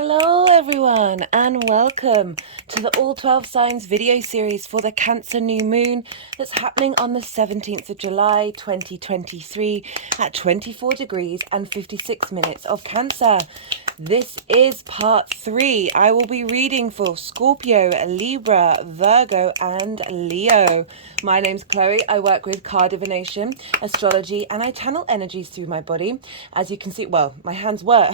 Hello everyone and welcome to the All 12 Signs video series for the Cancer New Moon that's happening on the 17th of July 2023 at 24 degrees and 56 minutes of Cancer. This is part 3. I will be reading for Scorpio, Libra, Virgo and Leo. My name's Chloe. I work with card divination, astrology and I channel energies through my body. As you can see, well, my hands were.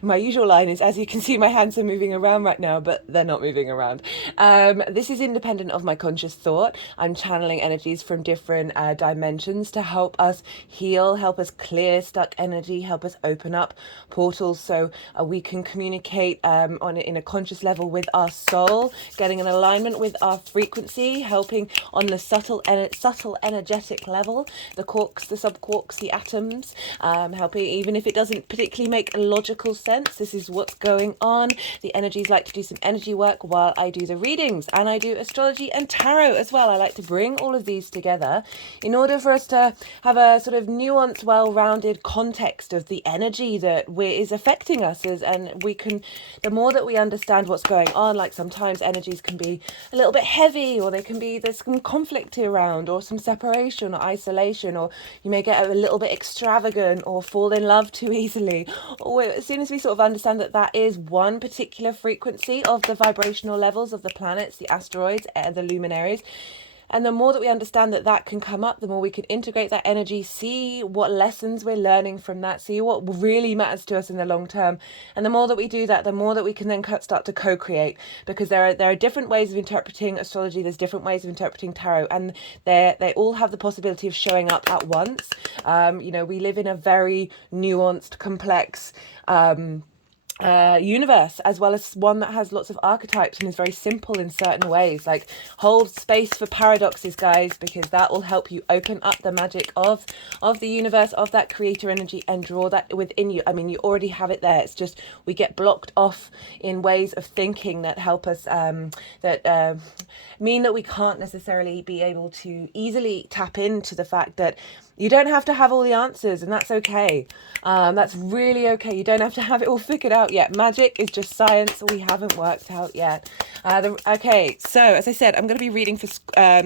My usual line is, as you can see, my hands are moving around right now, but they're not moving around. This is independent of my conscious thought. I'm channeling energies from different dimensions to help us heal, help us clear stuck energy, help us open up portals so we can communicate in a conscious level with our soul, getting an alignment with our frequency, helping on the subtle energetic level, the quarks, the subquarks, the atoms, helping even if it doesn't particularly make a logical sense. This is what's going on. The energies like to do some energy work while I do the readings, and I do astrology and tarot as well. I like to bring all of these together in order for us to have a sort of nuanced, well-rounded context of the energy that is affecting us. And we can, the more that we understand what's going on, like sometimes energies can be a little bit heavy, or there's some conflict around, or some separation or isolation, or you may get a little bit extravagant or fall in love too easily. Or as soon as we sort of understand that that is one particular frequency of the vibrational levels of the planets, the asteroids, the luminaries, and the more that we understand that that can come up, the more we can integrate that energy, see what lessons we're learning from that, see what really matters to us in the long term. And the more that we do that, the more that we can then start to co-create, because there are different ways of interpreting astrology, there's different ways of interpreting tarot, and they all have the possibility of showing up at once. We live in a very nuanced, complex universe, as well as one that has lots of archetypes and is very simple in certain ways. Like, hold space for paradoxes, guys, because that will help you open up the magic of the universe, of that creator energy, and draw that within you. I mean, you already have it there. It's just we get blocked off in ways of thinking that help us mean that we can't necessarily be able to easily tap into the fact that you don't have to have all the answers, and that's okay. That's really okay. You don't have to have it all figured out yet. Magic is just science we haven't worked out yet. Okay, so as I said, I'm going to be reading for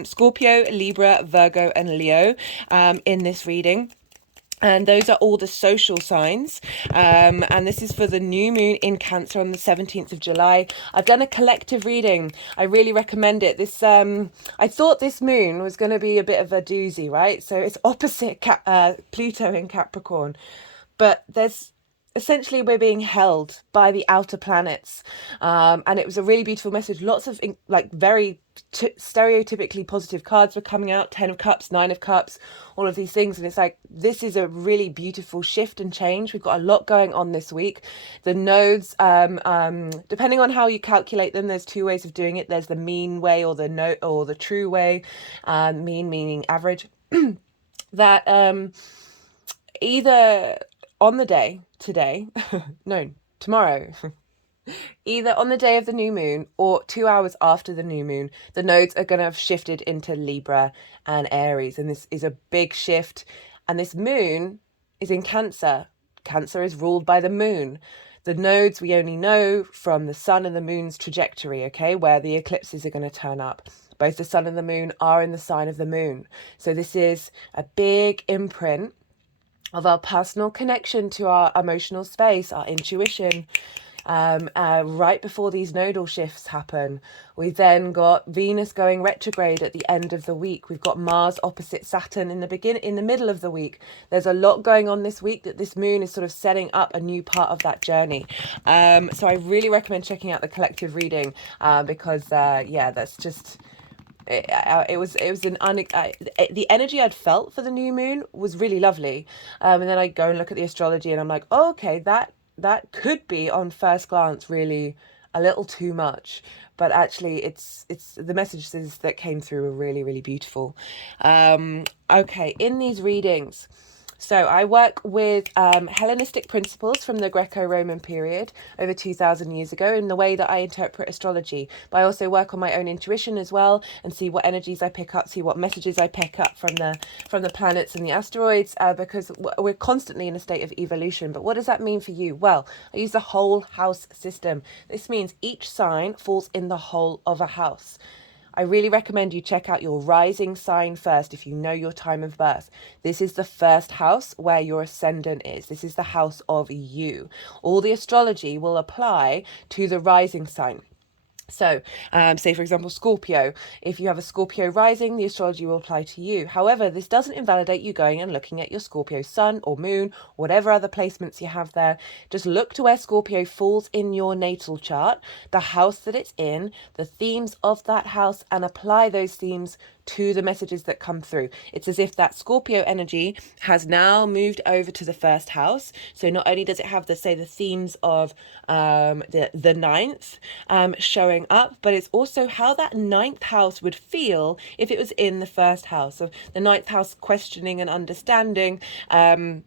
Scorpio, Libra, Virgo, and Leo in this reading. And those are all the social signs. And this is for the new moon in Cancer on the 17th of July. I've done a collective reading. I really recommend it. I thought this moon was going to be a bit of a doozy, right? So it's opposite Pluto in Capricorn. But essentially we're being held by the outer planets, and it was a really beautiful message. Lots of very stereotypically positive cards were coming out: 10 of Cups, 9 of Cups, all of these things. And it's like, this is a really beautiful shift and change. We've got a lot going on this week. The nodes, depending on how you calculate them, there's two ways of doing it. There's the mean way, or the true way. Mean meaning average. That either on the day today, no, tomorrow, either on the day of the new moon or 2 hours after the new moon, the nodes are going to have shifted into Libra and Aries. And this is a big shift. And this moon is in Cancer. Cancer is ruled by the moon. The nodes we only know from the sun and the moon's trajectory, okay, where the eclipses are going to turn up. Both the sun and the moon are in the sign of the moon. So this is a big imprint of our personal connection to our emotional space, our intuition. Right before these nodal shifts happen, we've then got Venus going retrograde at the end of the week. We've got Mars opposite Saturn in the middle of the week. There's a lot going on this week that this moon is sort of setting up a new part of that journey. So I really recommend checking out the collective reading, because that's just... It was the energy I'd felt for the new moon was really lovely, and then I go and look at the astrology and I'm like, oh, okay, that could be on first glance really a little too much, but actually it's the messages that came through were really, really beautiful. Okay, in these readings, So I work with Hellenistic principles from the Greco-Roman period over 2,000 years ago in the way that I interpret astrology. But I also work on my own intuition as well and see what energies I pick up, see what messages I pick up from the planets and the asteroids, because we're constantly in a state of evolution. But what does that mean for you? Well, I use the whole house system. This means each sign falls in the whole of a house. I really recommend you check out your rising sign first if you know your time of birth. This is the first house where your ascendant is. This is the house of you. All the astrology will apply to the rising sign. So, say for example, Scorpio, if you have a Scorpio rising, the astrology will apply to you. However, this doesn't invalidate you going and looking at your Scorpio sun or moon, whatever other placements you have there. Just look to where Scorpio falls in your natal chart, the house that it's in, the themes of that house, and apply those themes to the messages that come through. It's as if that Scorpio energy has now moved over to the first house. So not only does it have the themes of the ninth showing up, but it's also how that ninth house would feel if it was in the first house. So the ninth house, questioning and understanding. Yeah,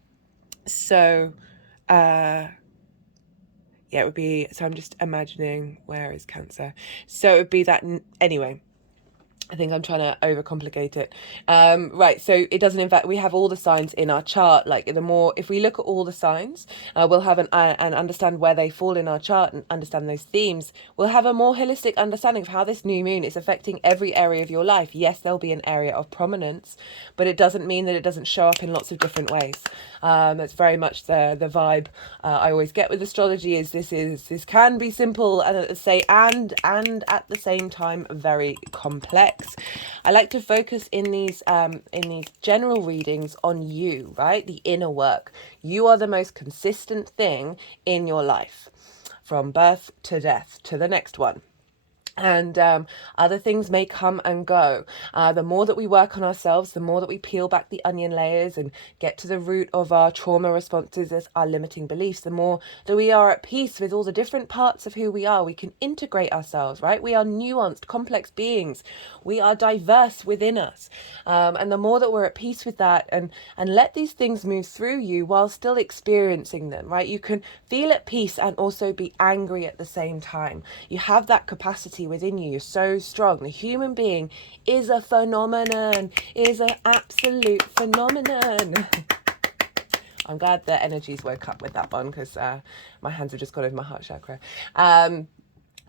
it would be, so I'm just imagining, where is Cancer? So it would be that, anyway. I think I'm trying to overcomplicate it. Right, so it doesn't, in fact, we have all the signs in our chart. Like the more, if we look at all the signs, we'll have and understand where they fall in our chart and understand those themes. We'll have a more holistic understanding of how this new moon is affecting every area of your life. Yes, there'll be an area of prominence, but it doesn't mean that it doesn't show up in lots of different ways. That's very much the vibe I always get with astrology. Is this can be simple and at the same time very complex. I like to focus in these general readings on you, right? The inner work. You are the most consistent thing in your life, from birth to death to the next one. And other things may come and go. The more that we work on ourselves, the more that we peel back the onion layers and get to the root of our trauma responses as our limiting beliefs, the more that we are at peace with all the different parts of who we are. We can integrate ourselves, right? We are nuanced, complex beings. We are diverse within us. And the more that we're at peace with that and let these things move through you while still experiencing them, right? You can feel at peace and also be angry at the same time. You have that capacity within you. You're so strong. The human being is a phenomenon, is an absolute phenomenon. I'm glad the energies woke up with that one, because my hands have just gone over my heart chakra.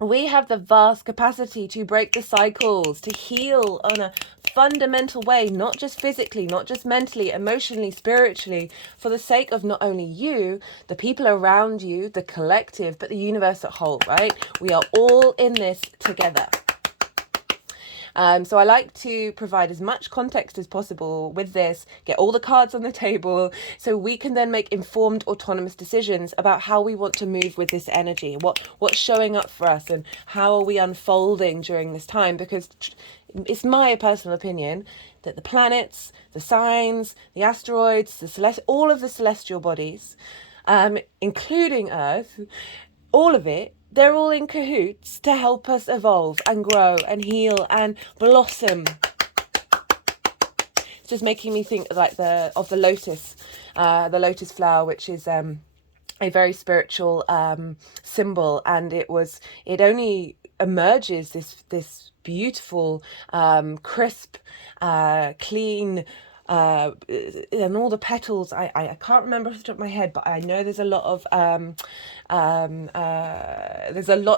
We have the vast capacity to break the cycles, to heal on a fundamental way, not just physically, not just mentally, emotionally, spiritually, for the sake of not only you, the people around you, the collective, but the universe at whole, right? We are all in this together. So I like to provide as much context as possible with this, get all the cards on the table, so we can then make informed, autonomous decisions about how we want to move with this energy, what's showing up for us, and how are we unfolding during this time. Because it's my personal opinion that the planets, the signs, the asteroids, all of the celestial bodies, including Earth, all of it, they're all in cahoots to help us evolve and grow and heal and blossom. It's just making me think like the lotus flower, which is a very spiritual symbol, and it only emerges this beautiful, crisp, clean, and all the petals, I can't remember off the top of my head, but I know there's a lot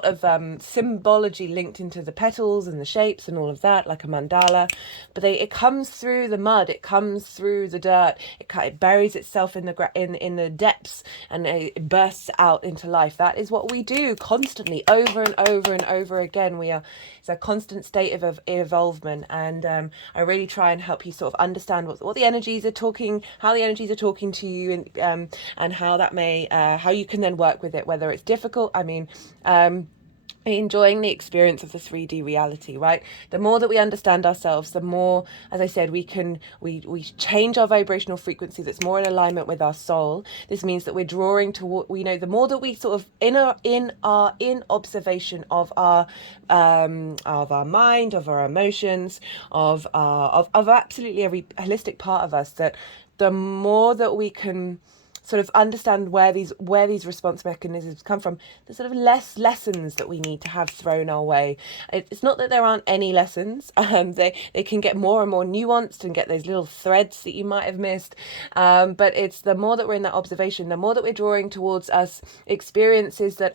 of symbology linked into the petals and the shapes and all of that, like a mandala. But it comes through the mud, it comes through the dirt, it buries itself in the depths, and it bursts out into life. That is what we do constantly, over and over and over again. It's a constant state of evolvement, and I really try and help you sort of understand what the energies are talking, how the energies are talking to you, and how that may how you can then work with it, whether it's difficult. I mean, enjoying the experience of the 3D reality, right? The more that we understand ourselves, the more, as I said, we change our vibrational frequency that's more in alignment with our soul. This means that we're drawing toward, the more that we sort of in observation of our mind, of our emotions, of absolutely every holistic part of us, that the more that we can sort of understand where these response mechanisms come from, the sort of less lessons that we need to have thrown our way. It's not that there aren't any lessons. They can get more and more nuanced and get those little threads that you might have missed. But it's the more that we're in that observation, the more that we're drawing towards us experiences that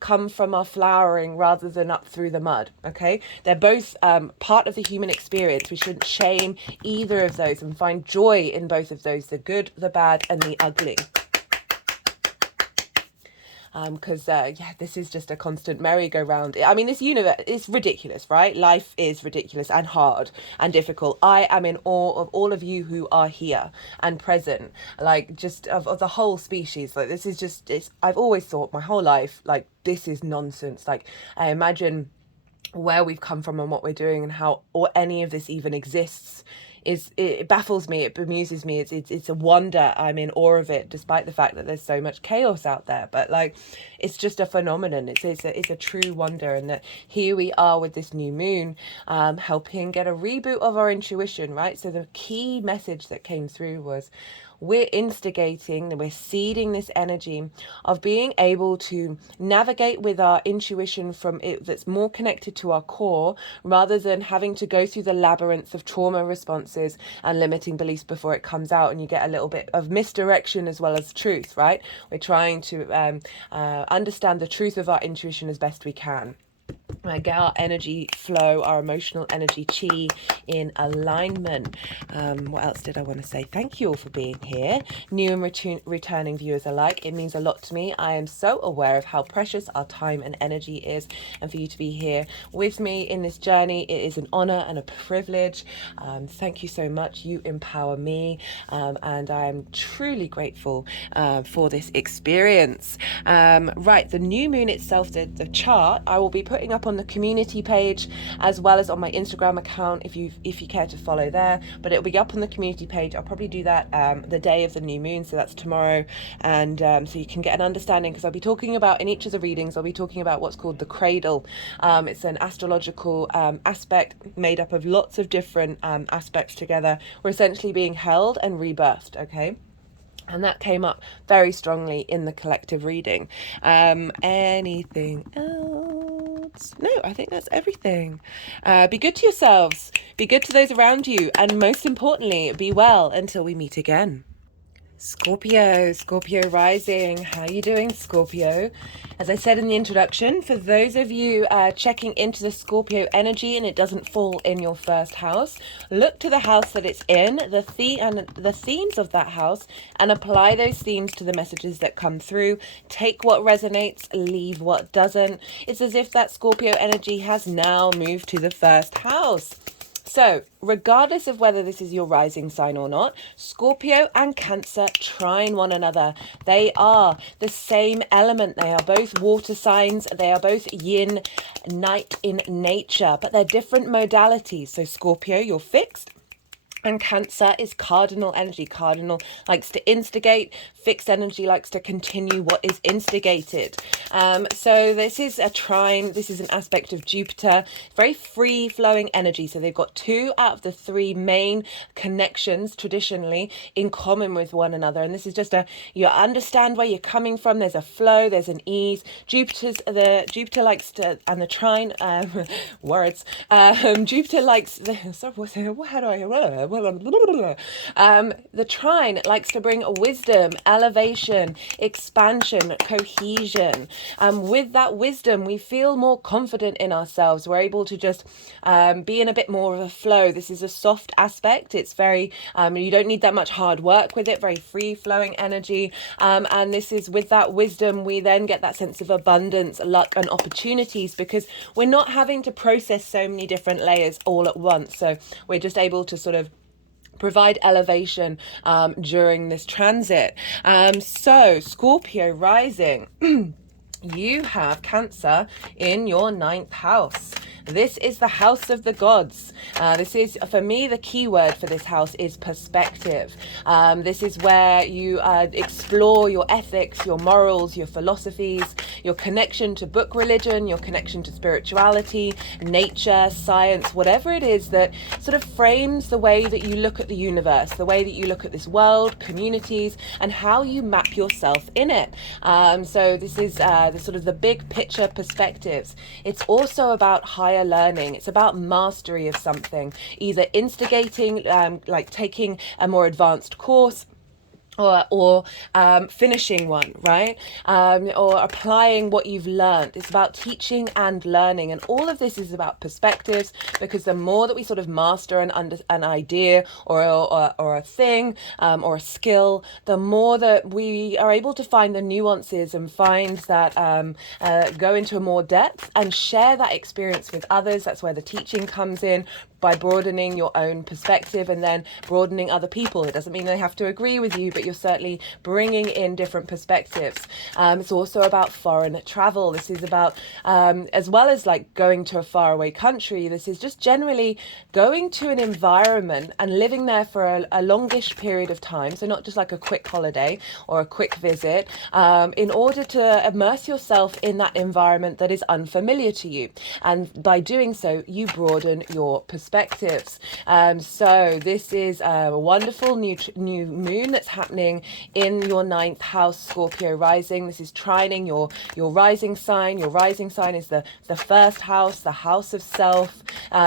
come from our flowering rather than up through the mud. Okay, they're both part of the human experience. We shouldn't shame either of those and find joy in both of those: the good, the bad, and the ugly. Because this is just a constant merry-go-round. I mean, this universe is ridiculous, right? Life is ridiculous and hard and difficult. I am in awe of all of you who are here and present, like just of the whole species. Like, this is just, I've always thought my whole life, like, this is nonsense. Like, I imagine where we've come from and what we're doing and how or any of this even exists. It baffles me, it bemuses me, it's a wonder. I'm in awe of it, despite the fact that there's so much chaos out there. But like, it's just a phenomenon. It's a true wonder, and that here we are with this new moon, helping get a reboot of our intuition, right? So the key message that came through was, we're instigating, we're seeding this energy of being able to navigate with our intuition from it that's more connected to our core, rather than having to go through the labyrinth of trauma responses and limiting beliefs before it comes out, and you get a little bit of misdirection as well as truth, right? We're trying to understand the truth of our intuition as best we can. Get our energy flow, our emotional energy chi in alignment. What else did I want to say? Thank you all for being here, new and returning viewers alike. It means a lot to me. I am so aware of how precious our time and energy is, and for you to be here with me in this journey, it is an honor and a privilege. Thank you so much. You empower me, and I am truly grateful for this experience. Right, the new moon itself, the chart, I will be putting up on the community page as well as on my Instagram account if you care to follow there, but it'll be up on the community page. I'll probably do that the day of the new moon, so that's tomorrow, and so you can get an understanding, because I'll be talking about, in each of the readings, I'll be talking about what's called the cradle. It's an astrological aspect made up of lots of different aspects together. We're essentially being held and rebirthed, okay? And that came up very strongly in the collective reading. Anything else? No, I think that's everything. Be good to yourselves. Be good to those around you. And most importantly, be well until we meet again. Scorpio rising. How are you doing, Scorpio? As I said in the introduction, for those of you checking into the Scorpio energy and it doesn't fall in your first house, look to the house that it's in, the themes of that house, and apply those themes to the messages that come through. Take what resonates, leave what doesn't. It's as if that Scorpio energy has now moved to the first house. So, regardless of whether this is your rising sign or not, Scorpio and Cancer trine one another. They are the same element. They are both water signs. They are both yin, night in nature, but they're different modalities. So, Scorpio, you're fixed. And Cancer is cardinal energy. Cardinal likes to instigate. Fixed energy likes to continue what is instigated. So this is a trine. This is an aspect of Jupiter. Very free-flowing energy. So they've got 2 out of the 3 main connections traditionally in common with one another. And this is just you understand where you're coming from. There's a flow. There's an ease. Jupiter likes to, and the trine, words. Jupiter likes, the trine likes to bring wisdom, elevation, expansion, cohesion. With that wisdom, we feel more confident in ourselves. We're able to just be in a bit more of a flow. This is a soft aspect. It's very, you don't need that much hard work with it, very free-flowing energy. And this is, with that wisdom, we then get that sense of abundance, luck, and opportunities, because we're not having to process so many different layers all at once. So we're just able to sort of provide elevation during this transit. So Scorpio rising. You have Cancer in your 9th house. This is the house of the gods. This is, for me, the key word for this house is perspective. This is where you explore your ethics, your morals, your philosophies, your connection to book religion, your connection to spirituality, nature, science, whatever it is that sort of frames the way that you look at the universe, the way that you look at this world, communities, and how you map yourself in it. So this is the sort of the big picture perspectives. It's also about higher learning. It's about mastery of something, either instigating, like taking a more advanced course, or finishing one, right? Or applying what you've learned. It's about teaching and learning, and all of this is about perspectives, because the more that we sort of master an idea or a thing or a skill, the more that we are able to find the nuances and find that go into more depth and share that experience with others. That's where the teaching comes in, by broadening your own perspective and then broadening other people. It doesn't mean they have to agree with you, but you're certainly bringing in different perspectives. It's also about foreign travel. This is about, as well as like going to a faraway country, this is just generally going to an environment and living there for a longish period of time. So not just like a quick holiday or a quick visit, in order to immerse yourself in that environment that is unfamiliar to you. And by doing so, you broaden your perspectives. So this is a wonderful new moon that's happening in your 9th house, Scorpio rising. This is trining your rising sign. Your rising sign is the first house, the house of self.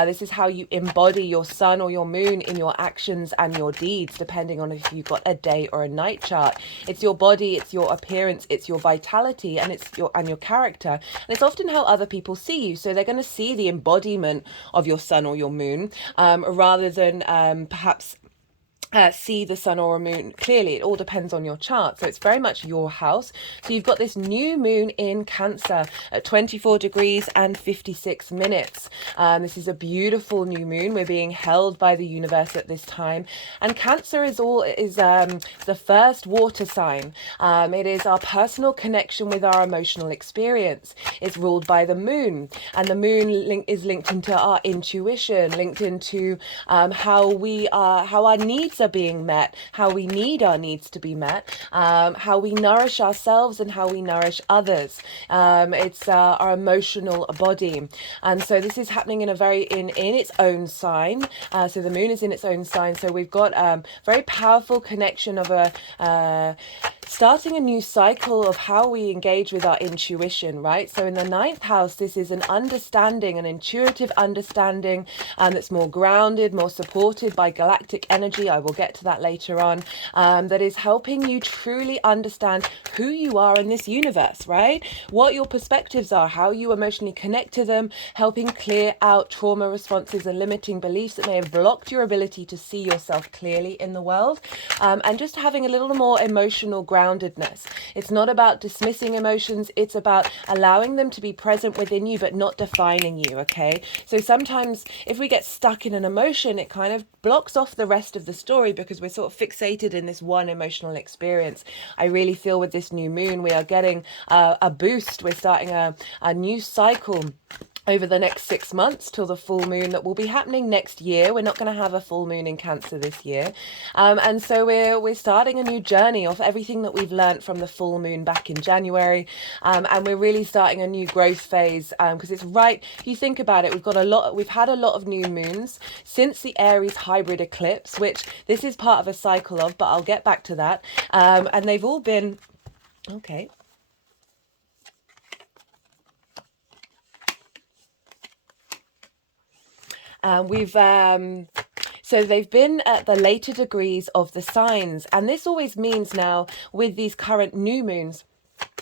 This is how you embody your sun or your moon in your actions and your deeds, depending on if you've got a day or a night chart. It's your body, it's your appearance, it's your vitality, and it's your character. And it's often how other people see you. So they're going to see the embodiment of your sun or your moon, rather than perhaps see the sun or a moon clearly. It all depends on your chart. So it's very much your house. So you've got this new moon in Cancer at 24 degrees and 56 minutes. This is a beautiful new moon. We're being held by the universe at this time. And Cancer is the first water sign. It is our personal connection with our emotional experience. It's ruled by the moon, and the moon is linked into our intuition, linked into how our needs are being met, how we need our needs to be met, how we nourish ourselves and how we nourish others. It's our emotional body. And so this is happening in its own sign. So the moon is in its own sign. So we've got very powerful connection of starting a new cycle of how we engage with our intuition, right? So in the 9th house, this is an understanding, an intuitive understanding that's more grounded, more supported by galactic energy. I will get to that later on. That is helping you truly understand who you are in this universe, right? What your perspectives are, how you emotionally connect to them, helping clear out trauma responses and limiting beliefs that may have blocked your ability to see yourself clearly in the world, and just having a little more emotional groundedness. It's not about dismissing emotions, it's about allowing them to be present within you but not defining you, okay? So sometimes if we get stuck in an emotion, it kind of blocks off the rest of the story because we're sort of fixated in this one emotional experience. I really feel with this new moon we are getting a boost. We're starting a new cycle over the next 6 months till the full moon that will be happening next year. We're not going to have a full moon in Cancer this year. And so we're starting a new journey of everything that we've learned from the full moon back in January. And we're really starting a new growth phase, because it's right, if you think about it, we've had a lot of new moons since the Aries hybrid eclipse, which this is part of a cycle of, but I'll get back to that. And they've all been, okay. So they've been at the later degrees of the signs, and this always means now with these current new moons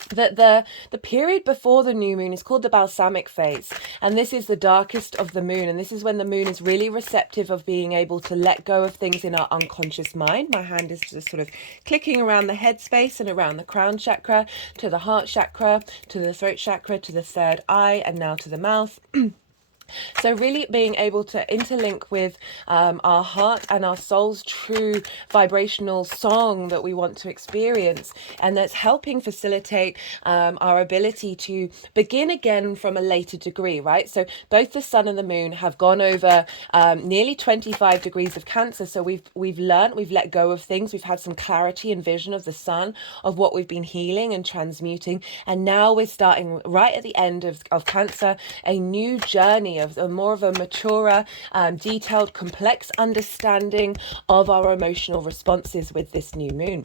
that the period before the new moon is called the balsamic phase, and this is the darkest of the moon, and this is when the moon is really receptive of being able to let go of things in our unconscious mind. My hand is just sort of clicking around the head space and around the crown chakra, to the heart chakra, to the throat chakra, to the third eye, and now to the mouth. So really being able to interlink with our heart and our soul's true vibrational song that we want to experience, and that's helping facilitate our ability to begin again from a later degree, right? So both the sun and the moon have gone over nearly 25 degrees of Cancer. So we've learned, we've let go of things, we've had some clarity and vision of the sun, of what we've been healing and transmuting, and now we're starting right at the end of Cancer, a new journey of more of a maturer, detailed, complex understanding of our emotional responses with this new moon.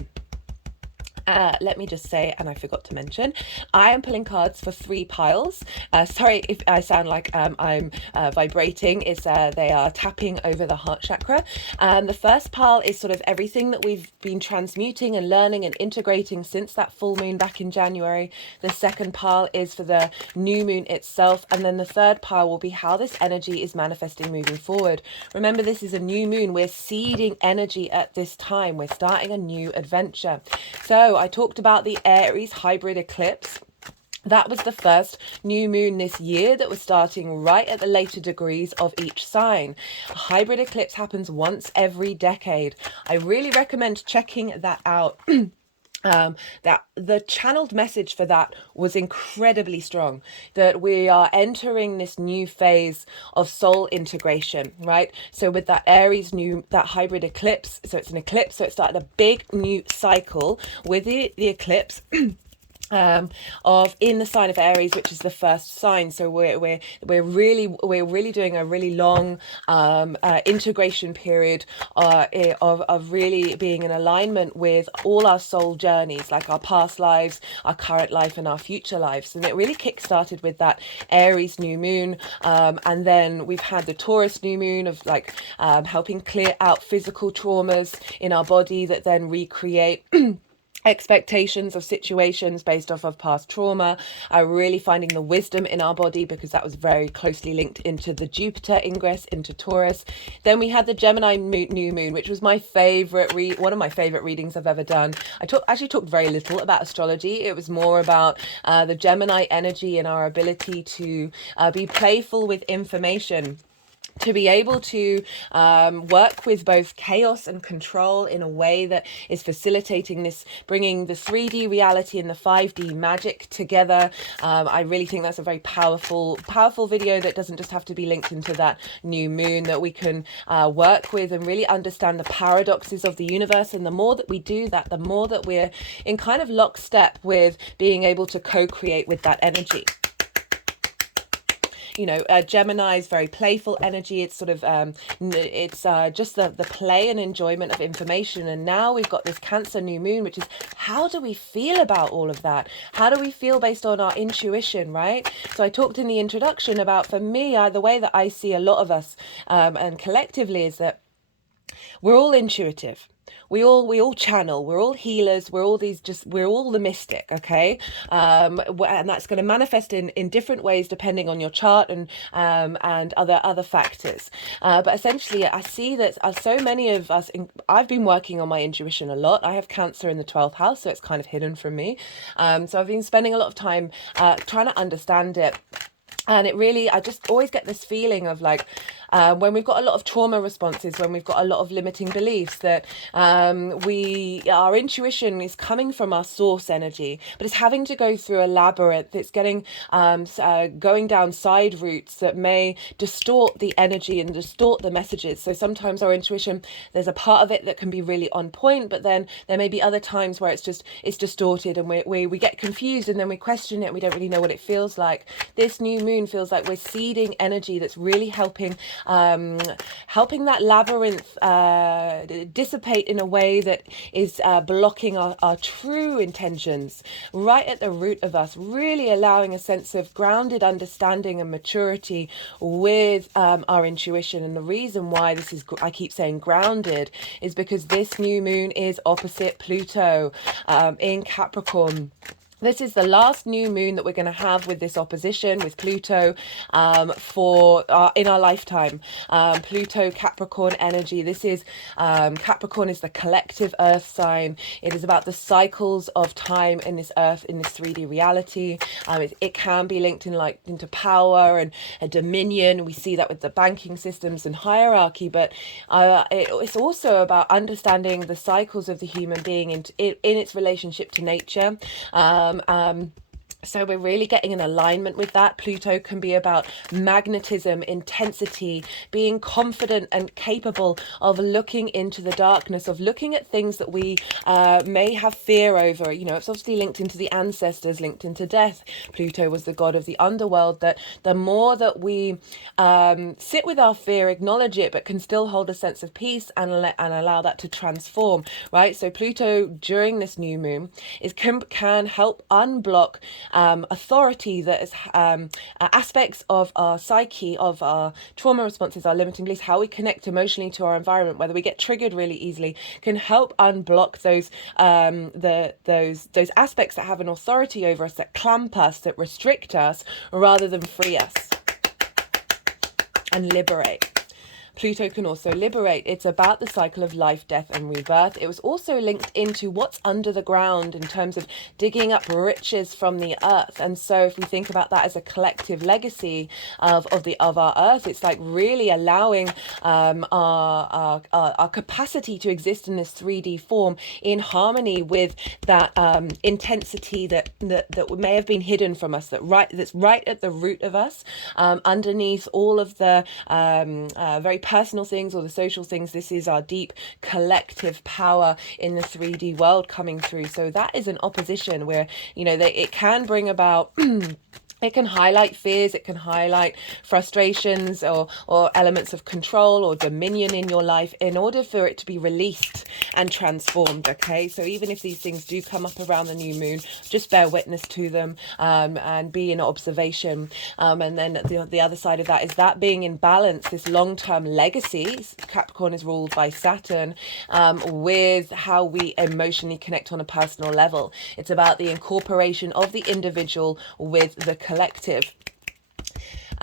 Let me just say, and I forgot to mention, I am pulling cards for 3 piles. Sorry if I sound like I'm vibrating. It's they are tapping over the heart chakra. The first pile is sort of everything that we've been transmuting and learning and integrating since that full moon back in January. The second pile is for the new moon itself. And then the third pile will be how this energy is manifesting moving forward. Remember, this is a new moon. We're seeding energy at this time. We're starting a new adventure. So I talked about the Aries hybrid eclipse. That was the first new moon this year that was starting right at the later degrees of each sign. A hybrid eclipse happens once every decade. I really recommend checking that out. That the channeled message for that was incredibly strong, that we are entering this new phase of soul integration, right? So with that Aries that hybrid eclipse, so it's an eclipse, so it started a big new cycle with the eclipse. Of in the sign of Aries, which is the first sign. So we're really doing a really long integration period of really being in alignment with all our soul journeys, like our past lives, our current life, and our future lives. And it really kick-started with that Aries new moon, and then we've had the Taurus new moon of like helping clear out physical traumas in our body that then recreate expectations of situations based off of past trauma. Really finding the wisdom in our body, because that was very closely linked into the Jupiter ingress into Taurus. Then we had the Gemini new moon, which was my favorite one of my favorite readings I've ever done. I actually talked very little about astrology. It was more about the Gemini energy and our ability to be playful with information, to be able to work with both chaos and control in a way that is facilitating this, bringing the 3D reality and the 5D magic together. I really think that's a very powerful video that doesn't just have to be linked into that new moon, that we can work with and really understand the paradoxes of the universe. And the more that we do that, the more that we're in kind of lockstep with being able to co-create with that energy. You know, Gemini is very playful energy. It's sort of, it's just the play and enjoyment of information. And now we've got this Cancer new moon, which is how do we feel about all of that? How do we feel based on our intuition, right? So I talked in the introduction about, for me, the way that I see a lot of us and collectively is that we're all intuitive. We all channel, we're all healers, we're all the mystic, okay? And that's going to manifest in different ways depending on your chart and other factors. But essentially, I see that so many of us, I've been working on my intuition a lot. I have Cancer in the 12th house, so it's kind of hidden from me. So I've been spending a lot of time trying to understand it. And it really, I just always get this feeling of like, when we've got a lot of trauma responses, when we've got a lot of limiting beliefs, that our intuition is coming from our source energy, but it's having to go through a labyrinth. It's getting going down side routes that may distort the energy and distort the messages. So sometimes our intuition, there's a part of it that can be really on point, but then there may be other times where it's distorted, and we get confused, and then we question it, and we don't really know what it feels like. This new moon feels like we're seeding energy that's really helping that labyrinth dissipate in a way that is blocking our true intentions right at the root of us, really allowing a sense of grounded understanding and maturity with our intuition. And the reason why this is, I keep saying grounded, is because this new moon is opposite Pluto in Capricorn. This is the last new moon that we're going to have with this opposition with Pluto in our lifetime. Pluto, Capricorn energy. This is Capricorn is the collective earth sign. It is about the cycles of time in this earth, in this 3D reality. It can be linked into power and a dominion. We see that with the banking systems and hierarchy, but it's also about understanding the cycles of the human being in its relationship to nature. So we're really getting an alignment with that. Pluto can be about magnetism, intensity, being confident and capable of looking into the darkness, of looking at things that we may have fear over. You know, it's obviously linked into the ancestors, linked into death. Pluto was the god of the underworld, that the more that we sit with our fear, acknowledge it, but can still hold a sense of peace and allow that to transform, right? So Pluto during this new moon can help unblock authority that is aspects of our psyche, of our trauma responses, our limiting beliefs, how we connect emotionally to our environment, whether we get triggered really easily, can help unblock those aspects that have an authority over us, that clamp us, that restrict us, rather than free us and liberate. Pluto can also liberate. It's about the cycle of life, death, and rebirth. It was also linked into what's under the ground in terms of digging up riches from the earth. And so if we think about that as a collective legacy of our earth, it's like really allowing our capacity to exist in this 3D form in harmony with that intensity that may have been hidden from us, that's right at the root of us, underneath all of the very personal things or the social things. This is our deep collective power in the 3D world coming through. So that is an opposition where, you know, it can bring about it can highlight fears, it can highlight frustrations or elements of control or dominion in your life in order for it to be released and transformed, okay? So even if these things do come up around the new moon, just bear witness to them and be in observation. And then the other side of that is that being in balance, this long-term legacy. Capricorn is ruled by Saturn, with how we emotionally connect on a personal level. It's about the incorporation of the individual with the collective.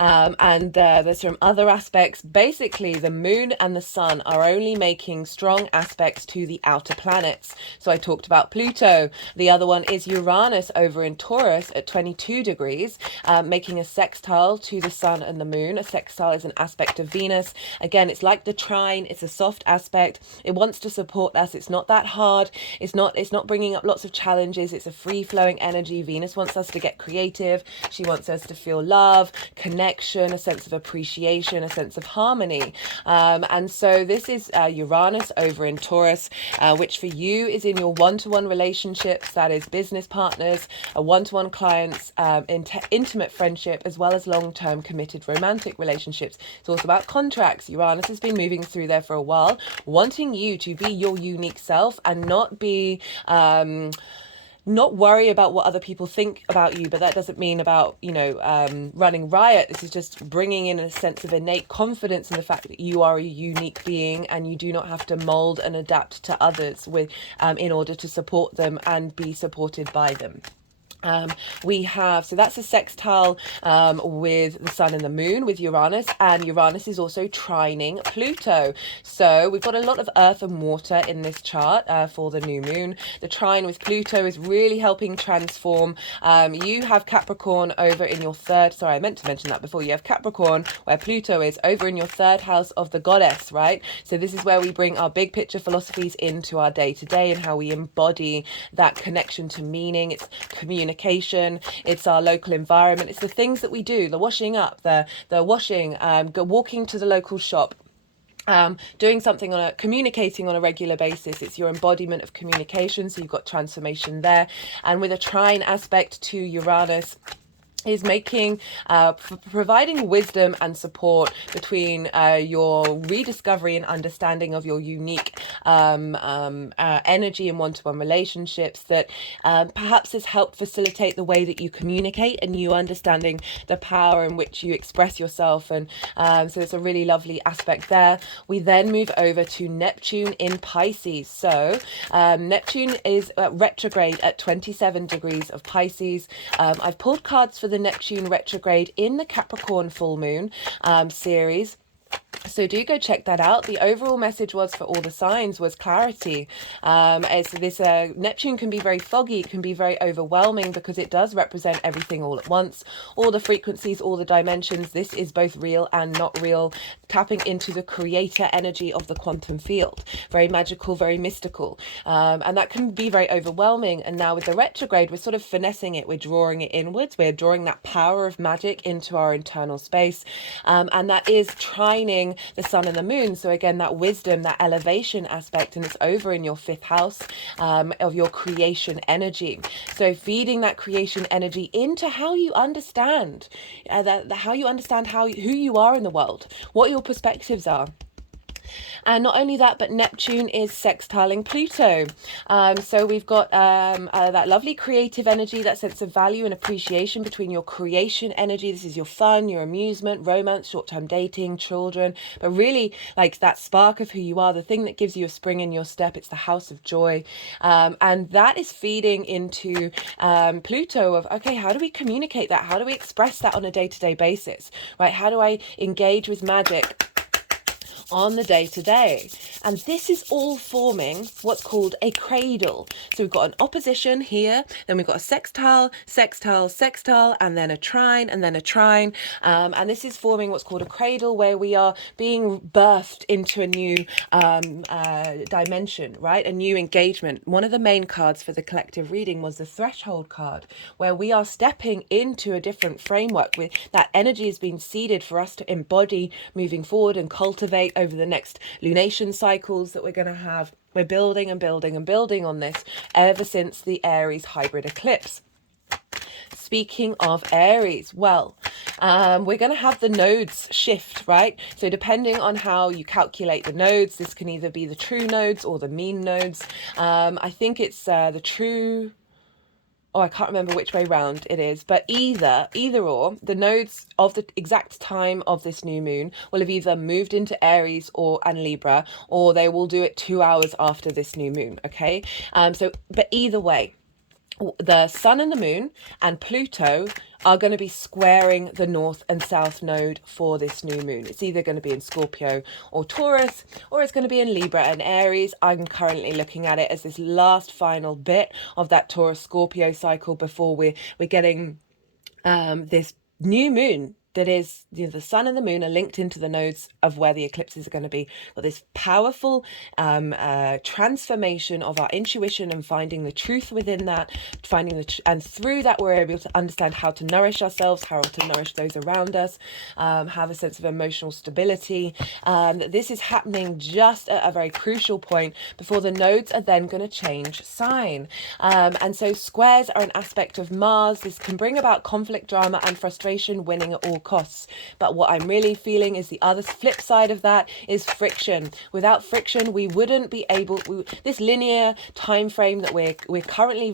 And there's some other aspects. Basically, the moon and the sun are only making strong aspects to the outer planets. So I talked about Pluto. The other one is Uranus over in Taurus at 22 degrees, making a sextile to the sun and the moon. A sextile is an aspect of Venus. Again, it's like the trine. It's a soft aspect. It wants to support us. It's not that hard. It's not bringing up lots of challenges. It's a free-flowing energy. Venus wants us to get creative. She wants us to feel love, connect, a sense of appreciation, a sense of harmony. And so this is Uranus over in Taurus, which for you is in your one-to-one relationships, that is business partners, one-to-one clients, intimate friendship, as well as long-term committed romantic relationships. It's also about contracts. Uranus has been moving through there for a while, wanting you to be your unique self and not be not worry about what other people think about you, but that doesn't mean about, you know, running riot. This is just bringing in a sense of innate confidence in the fact that you are a unique being and you do not have to mold and adapt to others in order to support them and be supported by them. So that's a sextile with the sun and the moon with Uranus, and Uranus is also trining Pluto. So we've got a lot of earth and water in this chart for the new moon. The trine with Pluto is really helping transform. You have Capricorn over in your I meant to mention that before. You have Capricorn where Pluto is over in your third house of the goddess, right? So this is where we bring our big picture philosophies into our day-to-day and how we embody that connection to meaning. It's communication, it's our local environment, it's the things that we do, the washing up, the washing, walking to the local shop, doing something communicating on a regular basis. It's your embodiment of communication, so you've got transformation there. And with a trine aspect to Uranus, is making providing wisdom and support between your rediscovery and understanding of your unique energy in one-to-one relationships, that perhaps has helped facilitate the way that you communicate and you understanding the power in which you express yourself. And so it's a really lovely aspect there. We then move over to Neptune in Pisces. So Neptune is retrograde at 27 degrees of Pisces. I've pulled cards for the Neptune retrograde in the Capricorn full moon series. So do go check that out. The overall message was for all the signs was clarity. As this Neptune can be very foggy, it can be very overwhelming because it does represent everything all at once, all the frequencies, all the dimensions. This is both real and not real, tapping into the creator energy of the quantum field. Very magical, very mystical, and that can be very overwhelming. And now with the retrograde, we're sort of finessing it. We're drawing it inwards. We're drawing that power of magic into our internal space, and that is trining the sun and the moon. So again, that wisdom, that elevation aspect, and it's over in your 5th house of your creation energy. So feeding that creation energy into how you understand how you understand who you are in the world, what your perspectives are. And not only that, but Neptune is sextiling Pluto. So we've got that lovely creative energy, that sense of value and appreciation between your creation energy. This is your fun, your amusement, romance, short-term dating, children, but really like that spark of who you are, the thing that gives you a spring in your step. It's the house of joy. And that is feeding into Pluto of, okay, how do we communicate that? How do we express that on a day-to-day basis, right? How do I engage with magic on the day-to-day? And this is all forming what's called a cradle. So we've got an opposition here, then we've got a sextile, sextile, sextile, and then a trine, and then a trine. And this is forming what's called a cradle, where we are being birthed into a new dimension, right? A new engagement. One of the main cards for the collective reading was the threshold card, where we are stepping into a different framework. With that energy is being seeded for us to embody moving forward and cultivate over the next lunation cycles that we're going to have. We're building and building and building on this ever since the Aries hybrid eclipse. Speaking of Aries, well, we're going to have the nodes shift, right? So depending on how you calculate the nodes, this can either be the true nodes or the mean nodes. I think it's the true... Oh, I can't remember which way round it is, but either or, the nodes of the exact time of this new moon will have either moved into Aries and Libra, or they will do it 2 hours after this new moon, okay? But either way, the sun and the moon and Pluto are going to be squaring the north and south node for this new moon. It's either going to be in Scorpio or Taurus, or it's going to be in Libra and Aries. I'm currently looking at it as this last final bit of that Taurus Scorpio cycle before we're getting this new moon. That is, the sun and the moon are linked into the nodes of where the eclipses are going to be. But this powerful transformation of our intuition and finding the truth within that, and through that we're able to understand how to nourish ourselves, how to nourish those around us, have a sense of emotional stability. This is happening just at a very crucial point before the nodes are then going to change sign. And so squares are an aspect of Mars. This can bring about conflict, drama, and frustration, winning at all costs. But what I'm really feeling is the other flip side of that is friction. Without friction, we wouldn't be able, this linear time frame that we're currently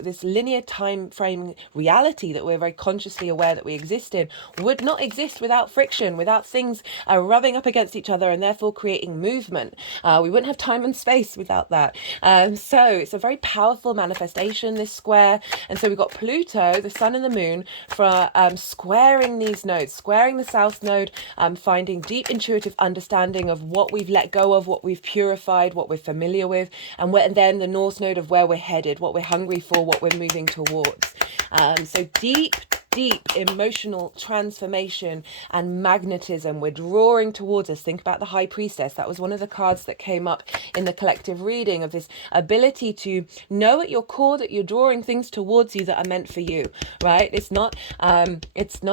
this linear time frame reality that we're very consciously aware that we exist in would not exist without friction, without things rubbing up against each other and therefore creating movement. We wouldn't have time and space without that. So it's a very powerful manifestation, this square. And so we've got Pluto, the sun and the moon, for squaring these nodes, squaring the south node, finding deep intuitive understanding of what we've let go of, what we've purified, what we're familiar with, and then the north node of where we're headed, what we're hungry for, what we're moving towards. So deep emotional transformation and magnetism we're drawing towards us. Think about the High Priestess. That was one of the cards that came up in the collective reading, of this ability to know at your core that you're drawing things towards you that are meant for you, right? It's not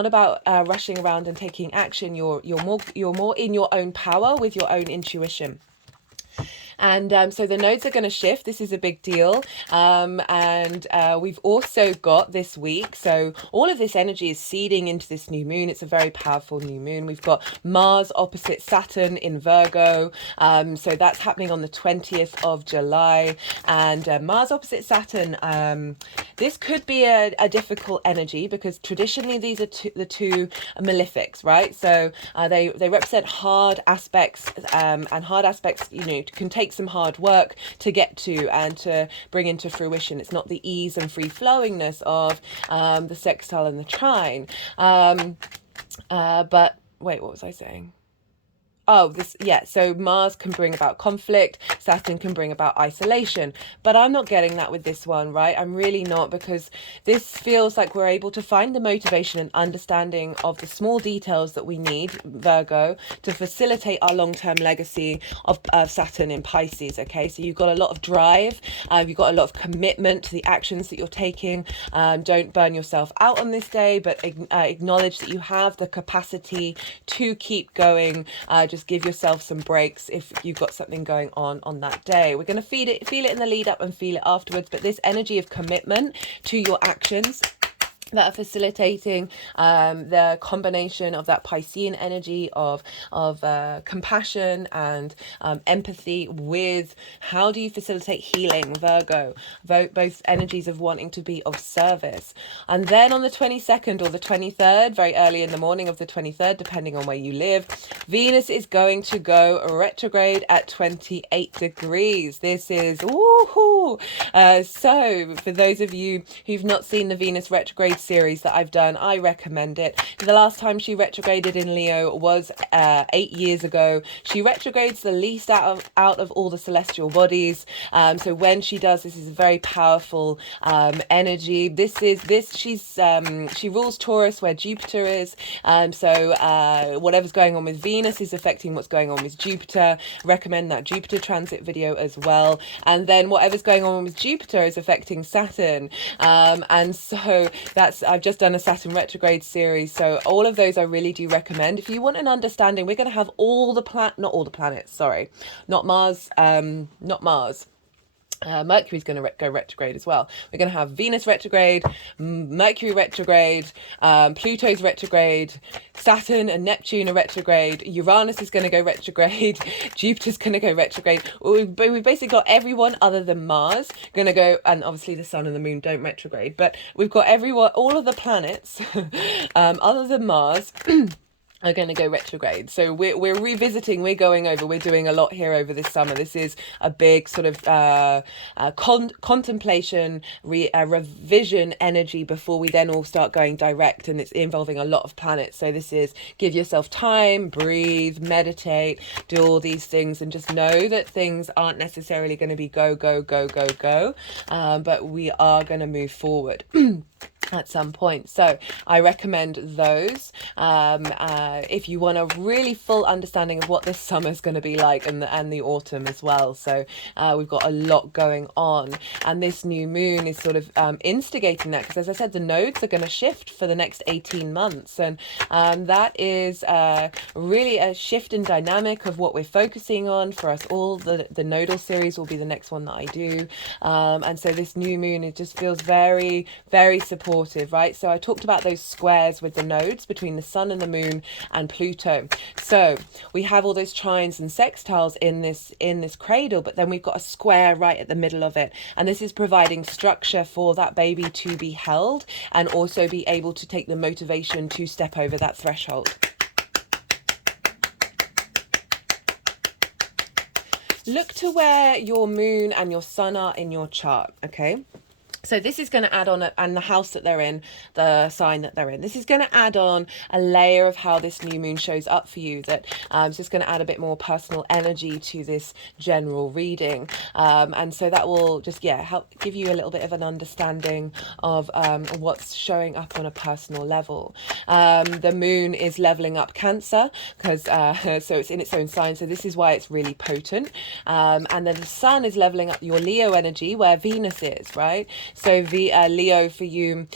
about rushing around and taking action. You're more in your own power with your own intuition. And so the nodes are going to shift. This is a big deal. And we've also got this week, so all of this energy is seeding into this new moon. It's a very powerful new moon. We've got Mars opposite Saturn in Virgo. So that's happening on the 20th of July. And Mars opposite Saturn, this could be a difficult energy, because traditionally these are the two malefics, right? So they represent hard aspects, and hard aspects, you know, can take some hard work to get to and to bring into fruition. It's not the ease and free flowingness of the sextile and the trine. But wait, what was I saying? Oh, so Mars can bring about conflict, Saturn can bring about isolation, but I'm not getting that with this one, right? I'm really not, because this feels like we're able to find the motivation and understanding of the small details that we need, Virgo, to facilitate our long-term legacy of Saturn in Pisces, okay? So you've got a lot of drive, you've got a lot of commitment to the actions that you're taking. Don't burn yourself out on this day, but acknowledge that you have the capacity to keep going. Just give yourself some breaks if you've got something going on that day. We're going to feel it in the lead up and feel it afterwards, but this energy of commitment to your actions that are facilitating the combination of that Piscean energy of compassion and empathy with how do you facilitate healing, Virgo, both energies of wanting to be of service. And then on the 22nd or the 23rd, very early in the morning of the 23rd, depending on where you live, Venus is going to go retrograde at 28 degrees. This is so for those of you who've not seen the Venus retrograde series that I've done, I recommend it. The last time she retrograded in Leo was 8 years ago. She retrogrades the least out of all the celestial bodies. So when she does, this is a very powerful energy. She rules Taurus, where Jupiter is. So whatever's going on with Venus is affecting what's going on with Jupiter. Recommend that Jupiter transit video as well. And then whatever's going on with Jupiter is affecting Saturn. And so I've just done a Saturn retrograde series. So all of those I really do recommend. If you want an understanding, we're going to have not Mars. Mercury's going to go retrograde as well. We're going to have Venus retrograde, Mercury retrograde, Pluto's retrograde, Saturn and Neptune are retrograde, Uranus is going to go retrograde, Jupiter's going to go retrograde. We've basically got everyone other than Mars going to go, and obviously the Sun and the Moon don't retrograde, but we've got all of the planets other than Mars are going to go retrograde. So we're revisiting, we're going over, we're doing a lot here over this summer. This is a big sort of contemplation, revision energy before we then all start going direct, and it's involving a lot of planets. So this is give yourself time, breathe, meditate, do all these things, and just know that things aren't necessarily going to be go, but we are going to move forward. At some point. So I recommend those if you want a really full understanding of what this summer is going to be like, and the autumn as well. So we've got a lot going on, and this new moon is sort of instigating that, because as I said, the nodes are going to shift for the next 18 months, and that is really a shift in dynamic of what we're focusing on for us all. The nodal series will be the next one that I do, and so this new moon, it just feels very, very supportive, right? So I talked about those squares with the nodes between the Sun and the Moon and Pluto. So we have all those trines and sextiles in this cradle, but then we've got a square right at the middle of it, and this is providing structure for that baby to be held and also be able to take the motivation to step over that threshold. Look to where your moon and your sun are in your chart, okay? So this is going to add on, and the house that they're in, the sign that they're in, this is going to add on a layer of how this new moon shows up for you, that is just going to add a bit more personal energy to this general reading. And so that will just, help give you a little bit of an understanding of what's showing up on a personal level. The moon is leveling up Cancer, because so it's in its own sign. So this is why it's really potent. And then the sun is leveling up your Leo energy, where Venus is, right? So Leo for you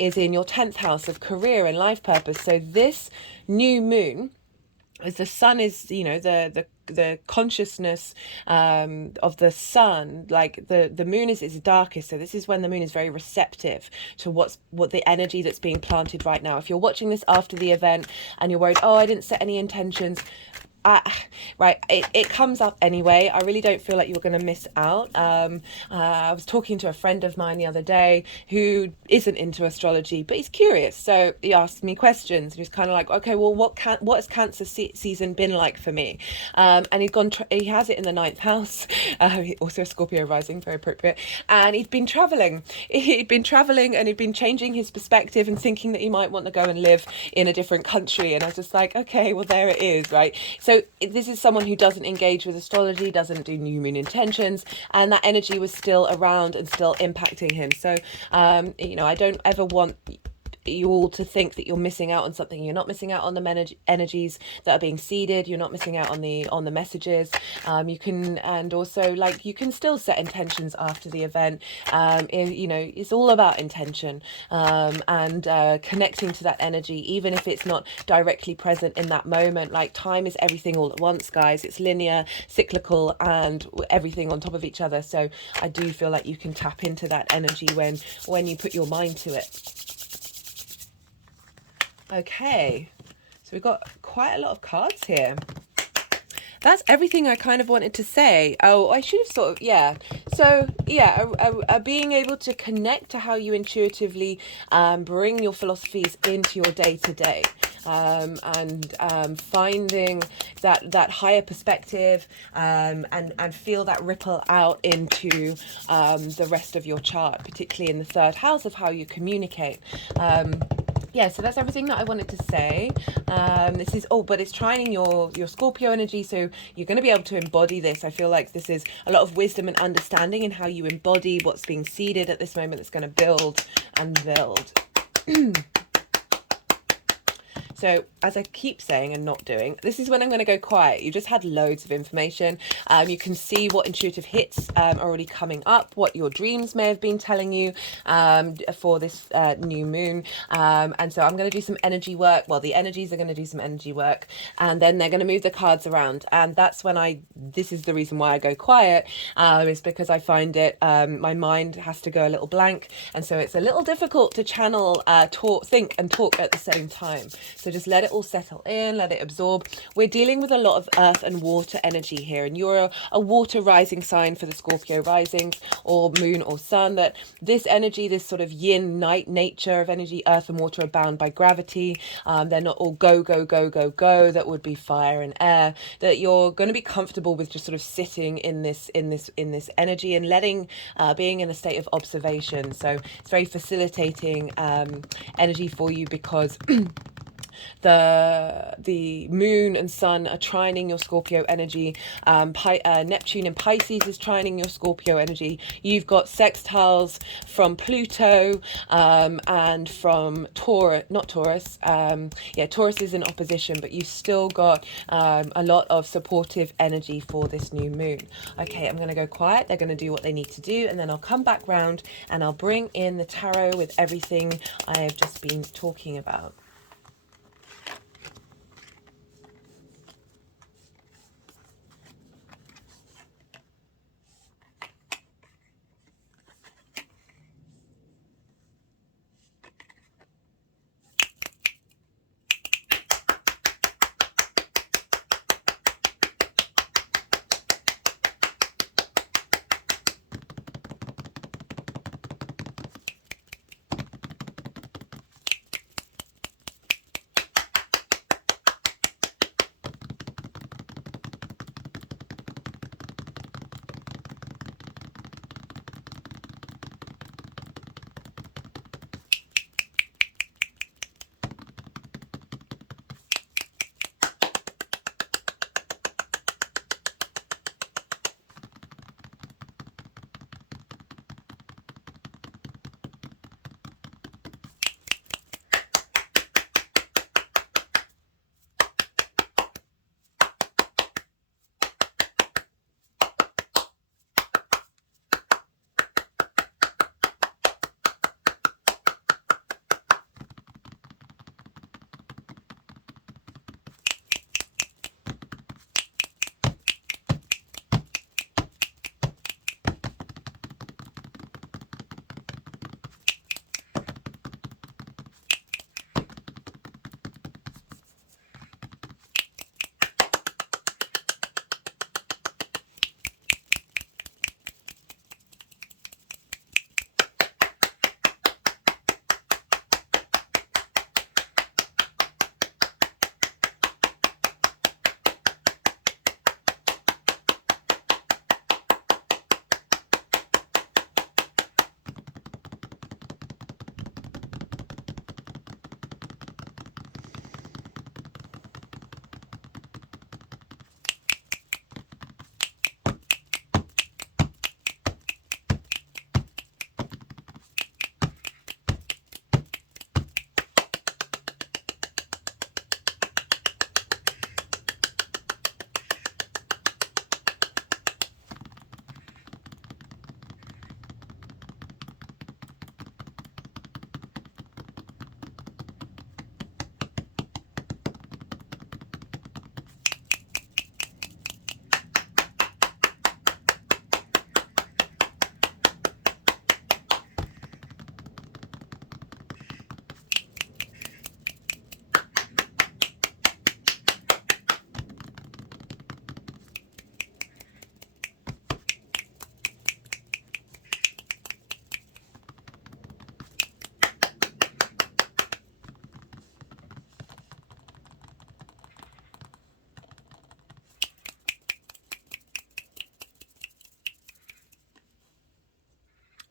is in your 10th house of career and life purpose. So this new moon as the sun is, you know, the consciousness of the sun, like the moon is its darkest. So this is when the moon is very receptive to what the energy that's being planted right now. If you're watching this after the event and you're worried, oh, I didn't set any intentions, right, it comes up anyway. I really don't feel like you're going to miss out. I was talking to a friend of mine the other day who isn't into astrology, but he's curious. So he asked me questions, and he's kind of like, okay, well, what has Cancer season been like for me? And he has it in the 9th house. Also a Scorpio rising, very appropriate. And he'd been traveling, and he'd been changing his perspective and thinking that he might want to go and live in a different country. And I was just like, okay, well, there it is, right? So this is someone who doesn't engage with astrology, doesn't do new moon intentions, and that energy was still around and still impacting him. So, you know, I don't ever want you all to think that you're missing out on something. You're not missing out on the energies that are being seeded. You're not missing out on the messages. You can, and also, like, you can still set intentions after the event. You know, it's all about intention, and connecting to that energy, even if it's not directly present in that moment. Like, time is everything all at once, guys. It's linear, cyclical, and everything on top of each other. So I do feel like you can tap into that energy when you put your mind to it. Okay, so we've got quite a lot of cards here. That's everything I kind of wanted to say. Oh, I should have sort of, yeah. So, yeah, being able to connect to how you intuitively bring your philosophies into your day-to-day. And finding that higher perspective, and feel that ripple out into the rest of your chart, particularly in the 3rd house of how you communicate. Yeah, so that's everything that I wanted to say. This is, but it's trining your Scorpio energy, so you're going to be able to embody this. I feel like this is a lot of wisdom and understanding in how you embody what's being seeded at this moment that's going to build and build. So, as I keep saying and not doing, this is when I'm going to go quiet. You just had loads of information. You can see what intuitive hits are already coming up, what your dreams may have been telling you for this new moon. And so I'm going to do some energy work. Well, the energies are going to do some energy work, and then they're going to move the cards around. And that's when this is the reason why I go quiet, is because I find it, my mind has to go a little blank. And so it's a little difficult to channel, think and talk at the same time. So just let it all settle in, let it absorb. We're dealing with a lot of earth and water energy here, and you're a water rising sign for the Scorpio risings, or moon or sun, that this energy, this sort of yin night nature of energy, earth and water are bound by gravity. They're not all go, go, go, go, go. That would be fire and air. That you're going to be comfortable with just sort of sitting in this energy and letting, being in a state of observation. So it's very facilitating energy for you, because the moon and sun are trining your Scorpio energy. Neptune in Pisces is trining your Scorpio energy. You've got sextiles from Pluto, and from Taurus, not Taurus. Taurus is in opposition, but you've still got a lot of supportive energy for this new moon. Okay, I'm going to go quiet. They're going to do what they need to do, and then I'll come back round and I'll bring in the tarot with everything I have just been talking about.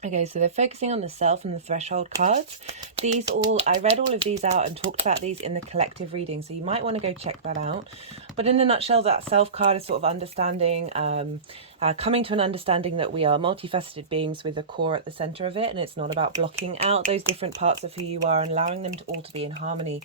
Okay, so they're focusing on the self and the threshold cards. These all, I read all of these out and talked about these in the collective reading, so you might want to go check that out. But in a nutshell, that self card is sort of understanding, coming to an understanding that we are multifaceted beings with a core at the center of it, and it's not about blocking out those different parts of who you are and allowing them to all to be in harmony,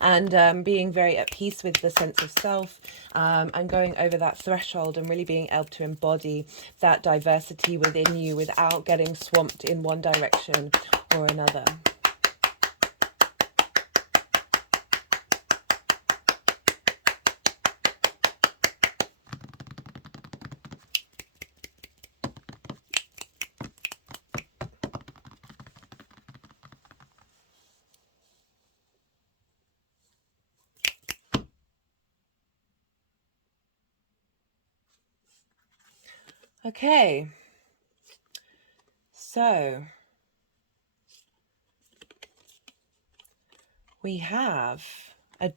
and being very at peace with the sense of self, and going over that threshold and really being able to embody that diversity within you without getting swamped in one direction or another. Okay, so we have,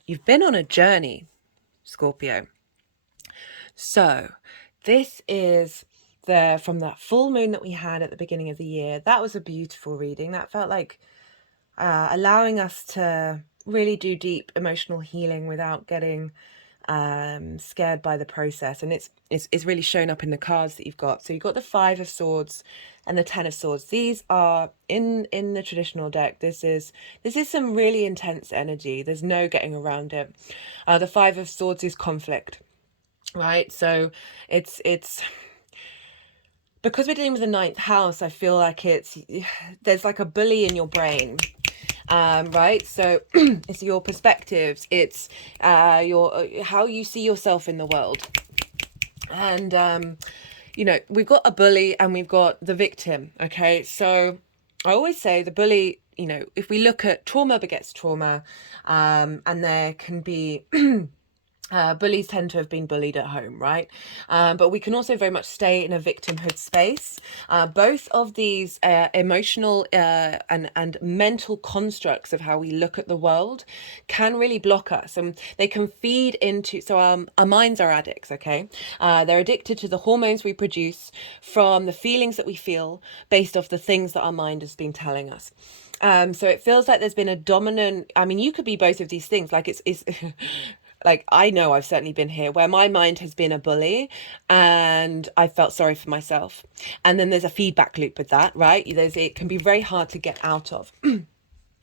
you've been on a journey, Scorpio. So this is from that full moon that we had at the beginning of the year. That was a beautiful reading. That felt like allowing us to really do deep emotional healing without getting scared by the process, and it's really shown up in the cards that you've got. So you've got the 5 of Swords and the 10 of Swords. These are in the traditional deck. This is some really intense energy. There's no getting around it. The 5 of Swords is conflict, right? So it's because we're dealing with the 9th house. I feel like there's like a bully in your brain. Right, so it's your perspectives, it's your how you see yourself in the world, and you know, we've got a bully and we've got the victim. Okay, so I always say the bully, you know, if we look at trauma begets trauma, and there can be bullies tend to have been bullied at home, right? But we can also very much stay in a victimhood space. Both of these emotional and mental constructs of how we look at the world can really block us, and they can feed into, so our minds are addicts, okay? They're addicted to the hormones we produce from the feelings that we feel based off the things that our mind has been telling us. So it feels like there's been a dominant, I mean, you could be both of these things. Like it's like, I know I've certainly been here where my mind has been a bully and I felt sorry for myself. And then there's a feedback loop with that, right? It can be very hard to get out of.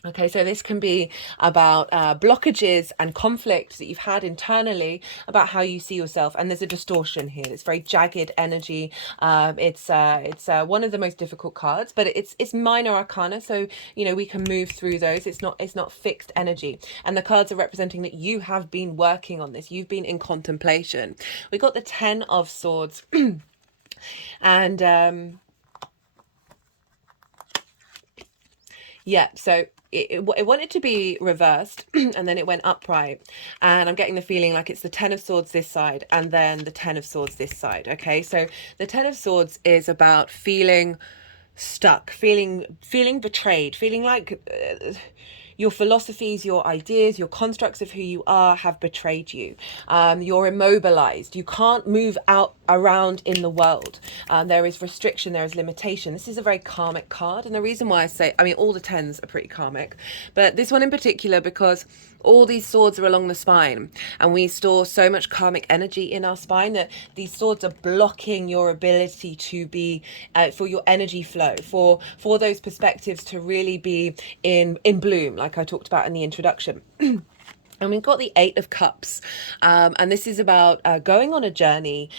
Okay, so this can be about blockages and conflict that you've had internally about how you see yourself, and there's a distortion here. It's very jagged energy. It's one of the most difficult cards, but it's minor arcana, so you know we can move through those. It's not fixed energy, and the cards are representing that you have been working on this. You've been in contemplation. We got the 10 of Swords, and yeah, so it wanted to be reversed and then it went upright, and I'm getting the feeling like it's the 10 of Swords this side and then the 10 of Swords this side. Okay, so the 10 of Swords is about feeling stuck, feeling betrayed, feeling like your philosophies, your ideas, your constructs of who you are have betrayed you. You're immobilized. You can't move out around in the world. There is restriction, there is limitation. This is a very karmic card, and the reason why I say, I mean, all the 10s are pretty karmic, but this one in particular, because all these swords are along the spine, and we store so much karmic energy in our spine that these swords are blocking your ability to be for your energy flow, for those perspectives to really be in bloom, like I talked about in the introduction. And we've got the 8 of Cups, and this is about going on a journey,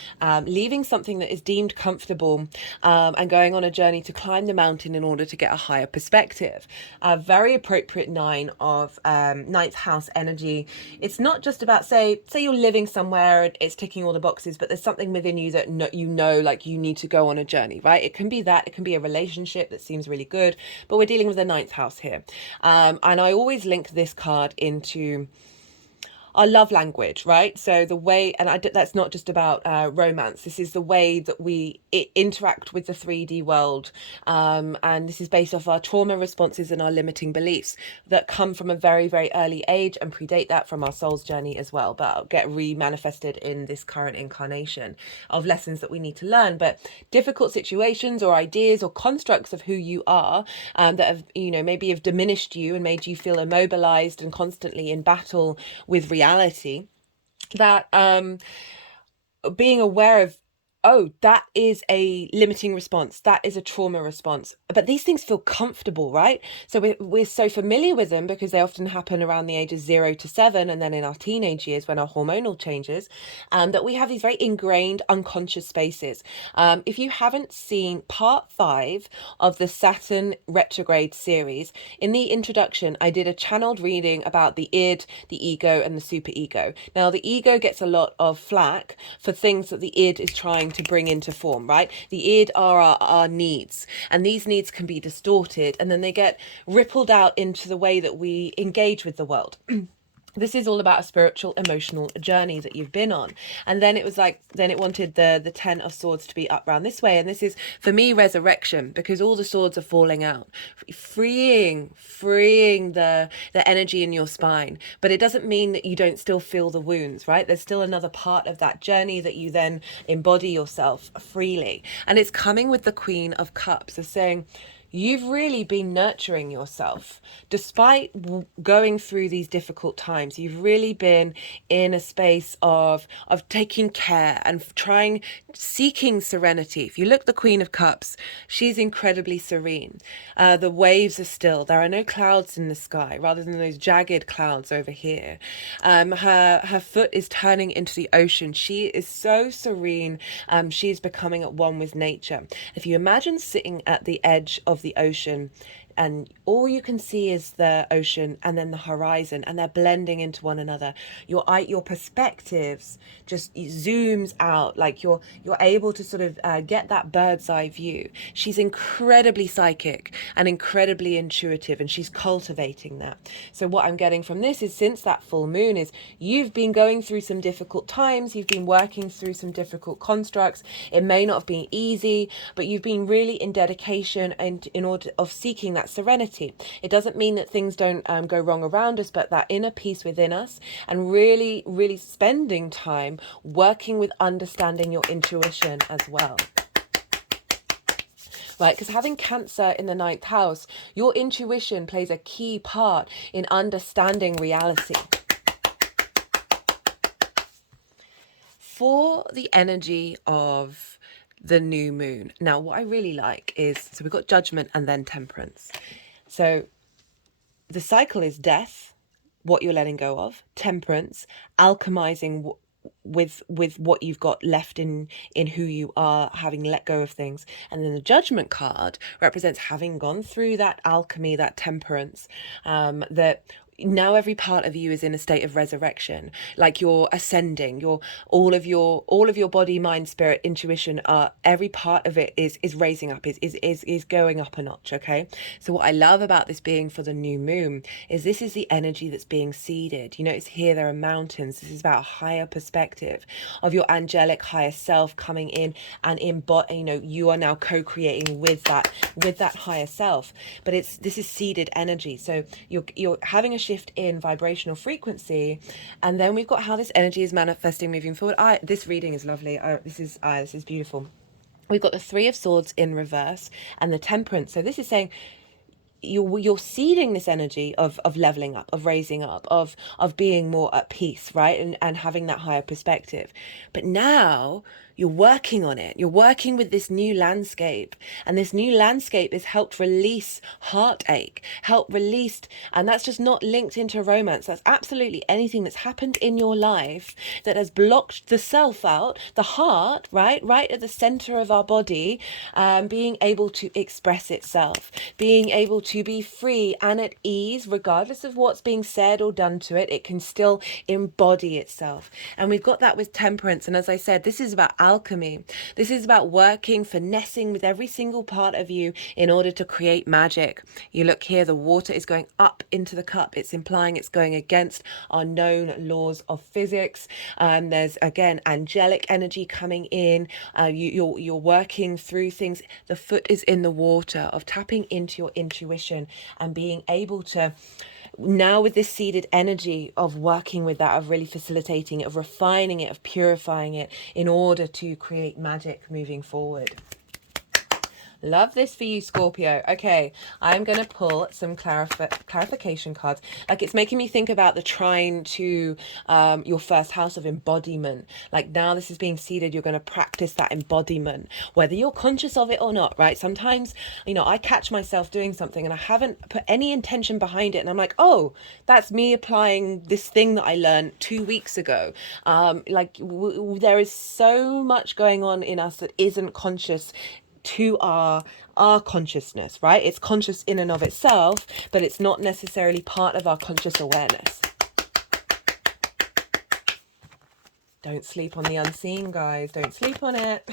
leaving something that is deemed comfortable, and going on a journey to climb the mountain in order to get a higher perspective. A very appropriate 9 of 9th house energy. It's not just about, say you're living somewhere and it's ticking all the boxes, but there's something within you that like you need to go on a journey, right? It can be that, it can be a relationship that seems really good, but we're dealing with the 9th house here. And I always link this card into our love language, right? So the way, and that's not just about romance. This is the way that we interact with the 3D world, and this is based off our trauma responses and our limiting beliefs that come from a very, very early age and predate that from our soul's journey as well, but get re-manifested in this current incarnation of lessons that we need to learn. But difficult situations or ideas or constructs of who you are, that have, maybe have diminished you and made you feel immobilized and constantly in battle with reality, that being aware of, oh, that is a limiting response, that is a trauma response, but these things feel comfortable, right? So we're so familiar with them because they often happen around the ages 0 to 7, and then in our teenage years when our hormonal changes, that we have these very ingrained unconscious spaces. If you haven't seen part 5 of the Saturn retrograde series, in the introduction I did a channeled reading about the id, the ego, and the superego. Now the ego gets a lot of flack for things that the id is trying to bring into form, right? The id are our needs, and these needs can be distorted, and then they get rippled out into the way that we engage with the world. This is all about a spiritual, emotional journey that you've been on. And then it was like, then it wanted the 10 of swords to be up round this way. And this is, for me, resurrection, because all the swords are falling out, freeing the energy in your spine. But it doesn't mean that you don't still feel the wounds, right? There's still another part of that journey that you then embody yourself freely. And it's coming with the Queen of Cups, of saying, you've really been nurturing yourself despite going through these difficult times. You've really been in a space of taking care and seeking serenity. If you look at the Queen of Cups, she's incredibly serene. The waves are still. There are no clouds in the sky, rather than those jagged clouds over here. Her foot is turning into the ocean. She is so serene. She's becoming at one with nature. If you imagine sitting at the edge of the ocean, and all you can see is the ocean and then the horizon, and they're blending into one another. Your perspectives just zooms out, like you're able to sort of get that bird's eye view. She's incredibly psychic and incredibly intuitive, and she's cultivating that. So what I'm getting from this is, since that full moon, is you've been going through some difficult times, you've been working through some difficult constructs. It may not have been easy, but you've been really in dedication and in order of seeking that serenity. It doesn't mean that things don't go wrong around us, but that inner peace within us, and really, really spending time working with understanding your intuition as well. Right, because having Cancer in the 9th house, your intuition plays a key part in understanding reality. For the energy of the new moon. Now, what I really like is, so we've got Judgment and then Temperance. So the cycle is death, what you're letting go of; Temperance, alchemizing with what you've got left in who you are, having let go of things. And then the Judgment card represents having gone through that alchemy, that temperance, that now every part of you is in a state of resurrection, like you're ascending. All of your body, mind, spirit, intuition, every part of it is raising up, is going up a notch. Okay, so what I love about this being for the new moon is this is the energy that's being seeded. You notice here there are mountains. This is about a higher perspective of your angelic higher self coming in and you are now co-creating with that higher self. But this is seeded energy, so you're having a shift in vibrational frequency, and then we've got how this energy is manifesting moving forward. This reading is lovely. This is beautiful. We've got the 3 of Swords in reverse and the Temperance. So this is saying you're seeding this energy of leveling up, of raising up, of being more at peace, right? And having that higher perspective. But now you're working on it. You're working with this new landscape, and this new landscape is helped release heartache, and that's just not linked into romance. That's absolutely anything that's happened in your life that has blocked the self out, the heart, right at the center of our body, being able to express itself, being able to be free and at ease, regardless of what's being said or done to it. It can still embody itself. And we've got that with temperance. And as I said, this is about alchemy. This is about working, finessing with every single part of you in order to create magic. You look here, the water is going up into the cup. It's implying it's going against our known laws of physics. There's, again, angelic energy coming in. You're working through things. The foot is in the water of tapping into your intuition and being able to, now with this seeded energy of working with that, of really facilitating it, of refining it, of purifying it in order to create magic moving forward. Love this for you, Scorpio. Okay, I'm going to pull some clarification cards. Like, it's making me think about the trine to your first house of embodiment. Like, now this is being seeded, you're going to practice that embodiment, whether you're conscious of it or not, right? Sometimes, you know, I catch myself doing something and I haven't put any intention behind it. And I'm like, oh, that's me applying this thing that I learned 2 weeks ago. There is so much going on in us that isn't conscious to our consciousness, right? It's conscious in and of itself, but it's not necessarily part of our conscious awareness. Don't sleep on the unseen, guys. Don't sleep on it.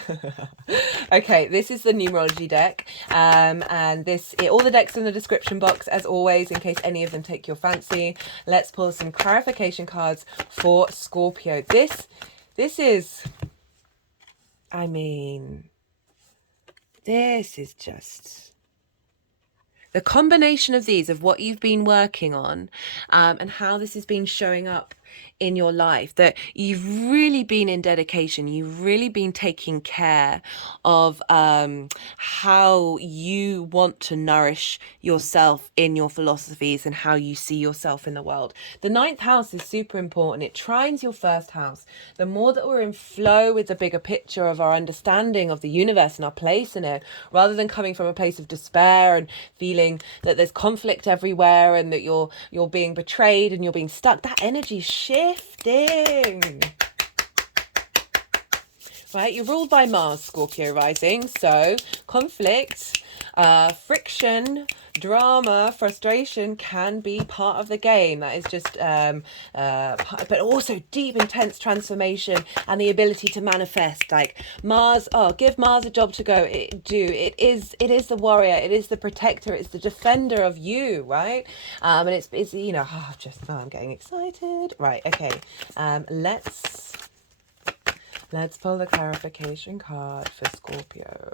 Okay, this is the numerology deck. And all the decks in the description box, as always, in case any of them take your fancy. Let's pull some clarification cards for Scorpio. This is, I mean, this is just the combination of these, of what you've been working on, and how this has been showing up in your life, that you've really been in dedication, you've really been taking care of how you want to nourish yourself in your philosophies and how you see yourself in the world. The 9th house is super important. It trines your first house. The more that we're in flow with the bigger picture of our understanding of the universe and our place in it, rather than coming from a place of despair and feeling that there's conflict everywhere and that you're being betrayed and you're being stuck, that energy shifting. Right, you're ruled by Mars, Scorpio rising, so conflict, friction, drama, frustration can be part of the game. That is just but also deep, intense transformation and the ability to manifest. Like Mars, give Mars a job to go do. It is the warrior, it is the protector, it's the defender of you, right? And it's you know, I'm getting excited. Right, okay. Let's pull the clarification card for Scorpio.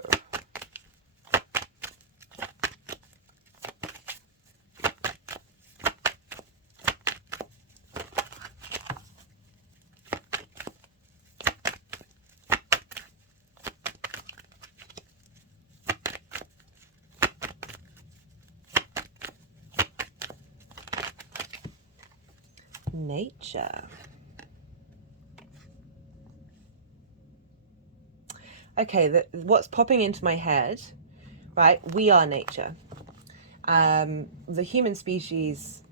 Nature. Okay, what's popping into my head, right? We are nature. The human species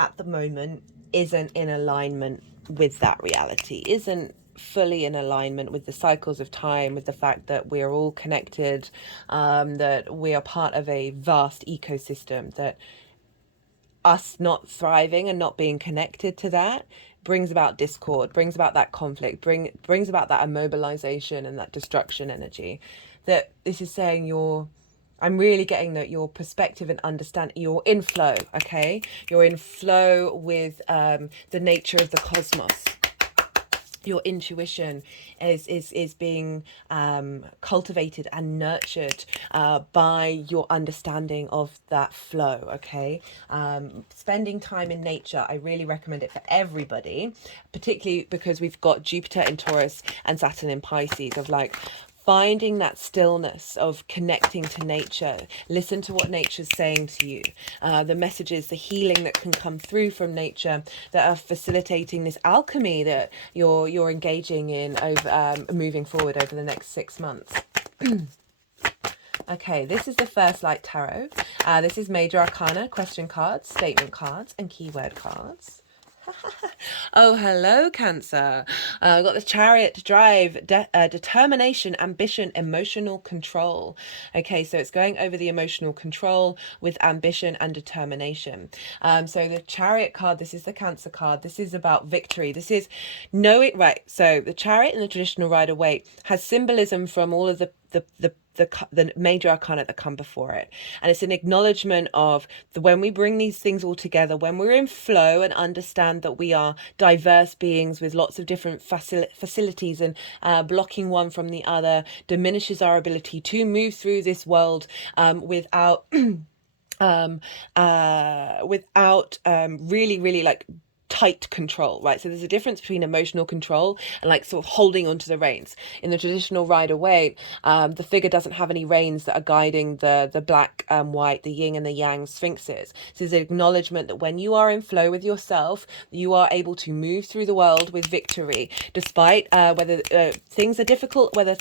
at the moment isn't in alignment with that reality, isn't fully in alignment with the cycles of time, with the fact that we are all connected, that we are part of a vast ecosystem, that us not thriving and not being connected to that brings about discord, brings about that conflict, brings about that immobilization and that destruction energy. That this is saying I'm really getting that your perspective and understanding, you're in flow, okay? You're in flow with the nature of the cosmos. Your intuition is being cultivated and nurtured by your understanding of that flow, okay? Spending time in nature, I really recommend it for everybody, particularly because we've got Jupiter in Taurus and Saturn in Pisces, of like finding that stillness, of connecting to nature. Listen to what nature's saying to you. The messages, the healing that can come through from nature that are facilitating this alchemy that you're engaging in over moving forward over the next 6 months. Okay, this is the First Light Tarot. This is Major Arcana, question cards, statement cards, and keyword cards. Oh, hello, Cancer. Got the Chariot, drive, determination, ambition, emotional control. Okay, so it's going over the emotional control with ambition and determination. So the Chariot card, this is the Cancer card. This is about victory. This is know it right. So the Chariot in the traditional Rider-Waite has symbolism from all of the major arcana that come before it, and it's an acknowledgement of when we bring these things all together, when we're in flow and understand that we are diverse beings with lots of different facilities, and blocking one from the other diminishes our ability to move through this world without really like tight control, right? So there's a difference between emotional control and like sort of holding onto the reins. In the traditional Rider-Waite, the figure doesn't have any reins that are guiding the black, white, the yin and the yang sphinxes. So there's an acknowledgement that when you are in flow with yourself, you are able to move through the world with victory, despite whether things are difficult, whether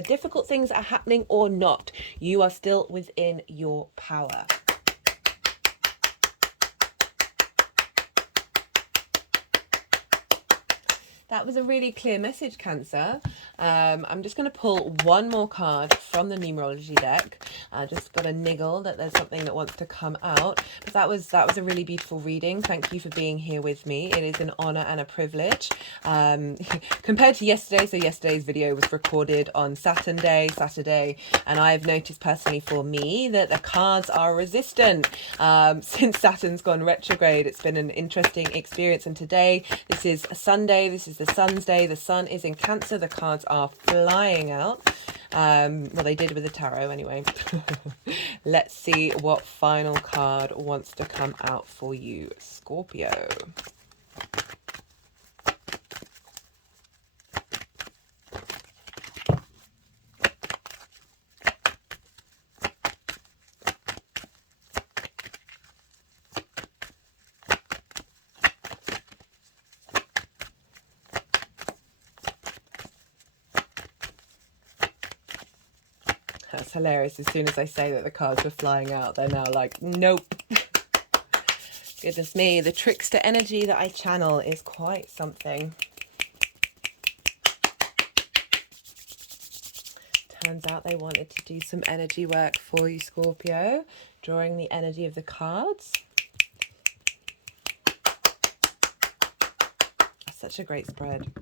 difficult things are happening or not. You are still within your power. That was a really clear message, Cancer. I'm just going to pull one more card from the numerology deck. I just got a niggle that there's something that wants to come out. But that was a really beautiful reading. Thank you for being here with me. It is an honor and a privilege. Compared to yesterday, so yesterday's video was recorded on Saturday, and I've noticed personally for me that the cards are resistant. Since Saturn's gone retrograde, it's been an interesting experience. And today, this is a Sunday, this is the Sun's day, the sun is in Cancer, the cards are flying out. Well, they did with the tarot anyway. Let's see what final card wants to come out for you, Scorpio. That's hilarious. As soon as I say that the cards were flying out, they're now like, nope. Goodness me, the trickster energy that I channel is quite something. Turns out they wanted to do some energy work for you, Scorpio, drawing the energy of the cards. That's such a great spread.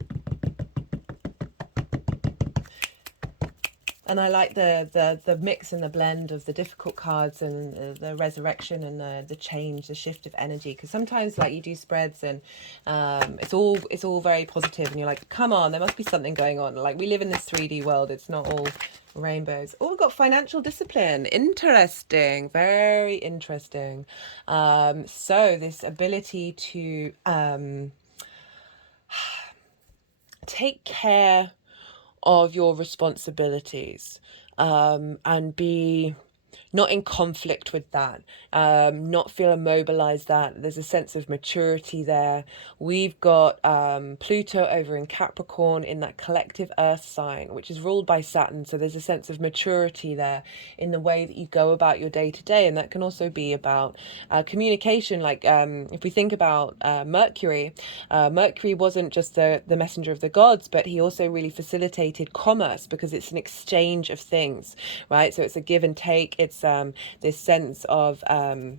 And I like the mix and the blend of the difficult cards and the resurrection and the change, the shift of energy. Because sometimes, like, you do spreads and it's all very positive, and you're like, come on, there must be something going on. Like, we live in this 3D world; it's not all rainbows. Oh, we've got financial discipline. Interesting, very interesting. So this ability to take care of your responsibilities, and be not in conflict with that, not feel immobilized. That there's a sense of maturity there. We've got Pluto over in Capricorn in that collective earth sign, which is ruled by Saturn. So there's a sense of maturity there in the way that you go about your day to day. And that can also be about communication. Like if we think about Mercury, Mercury wasn't just the messenger of the gods, but he also really facilitated commerce, because it's an exchange of things, right? So it's a give and take. It's this sense of my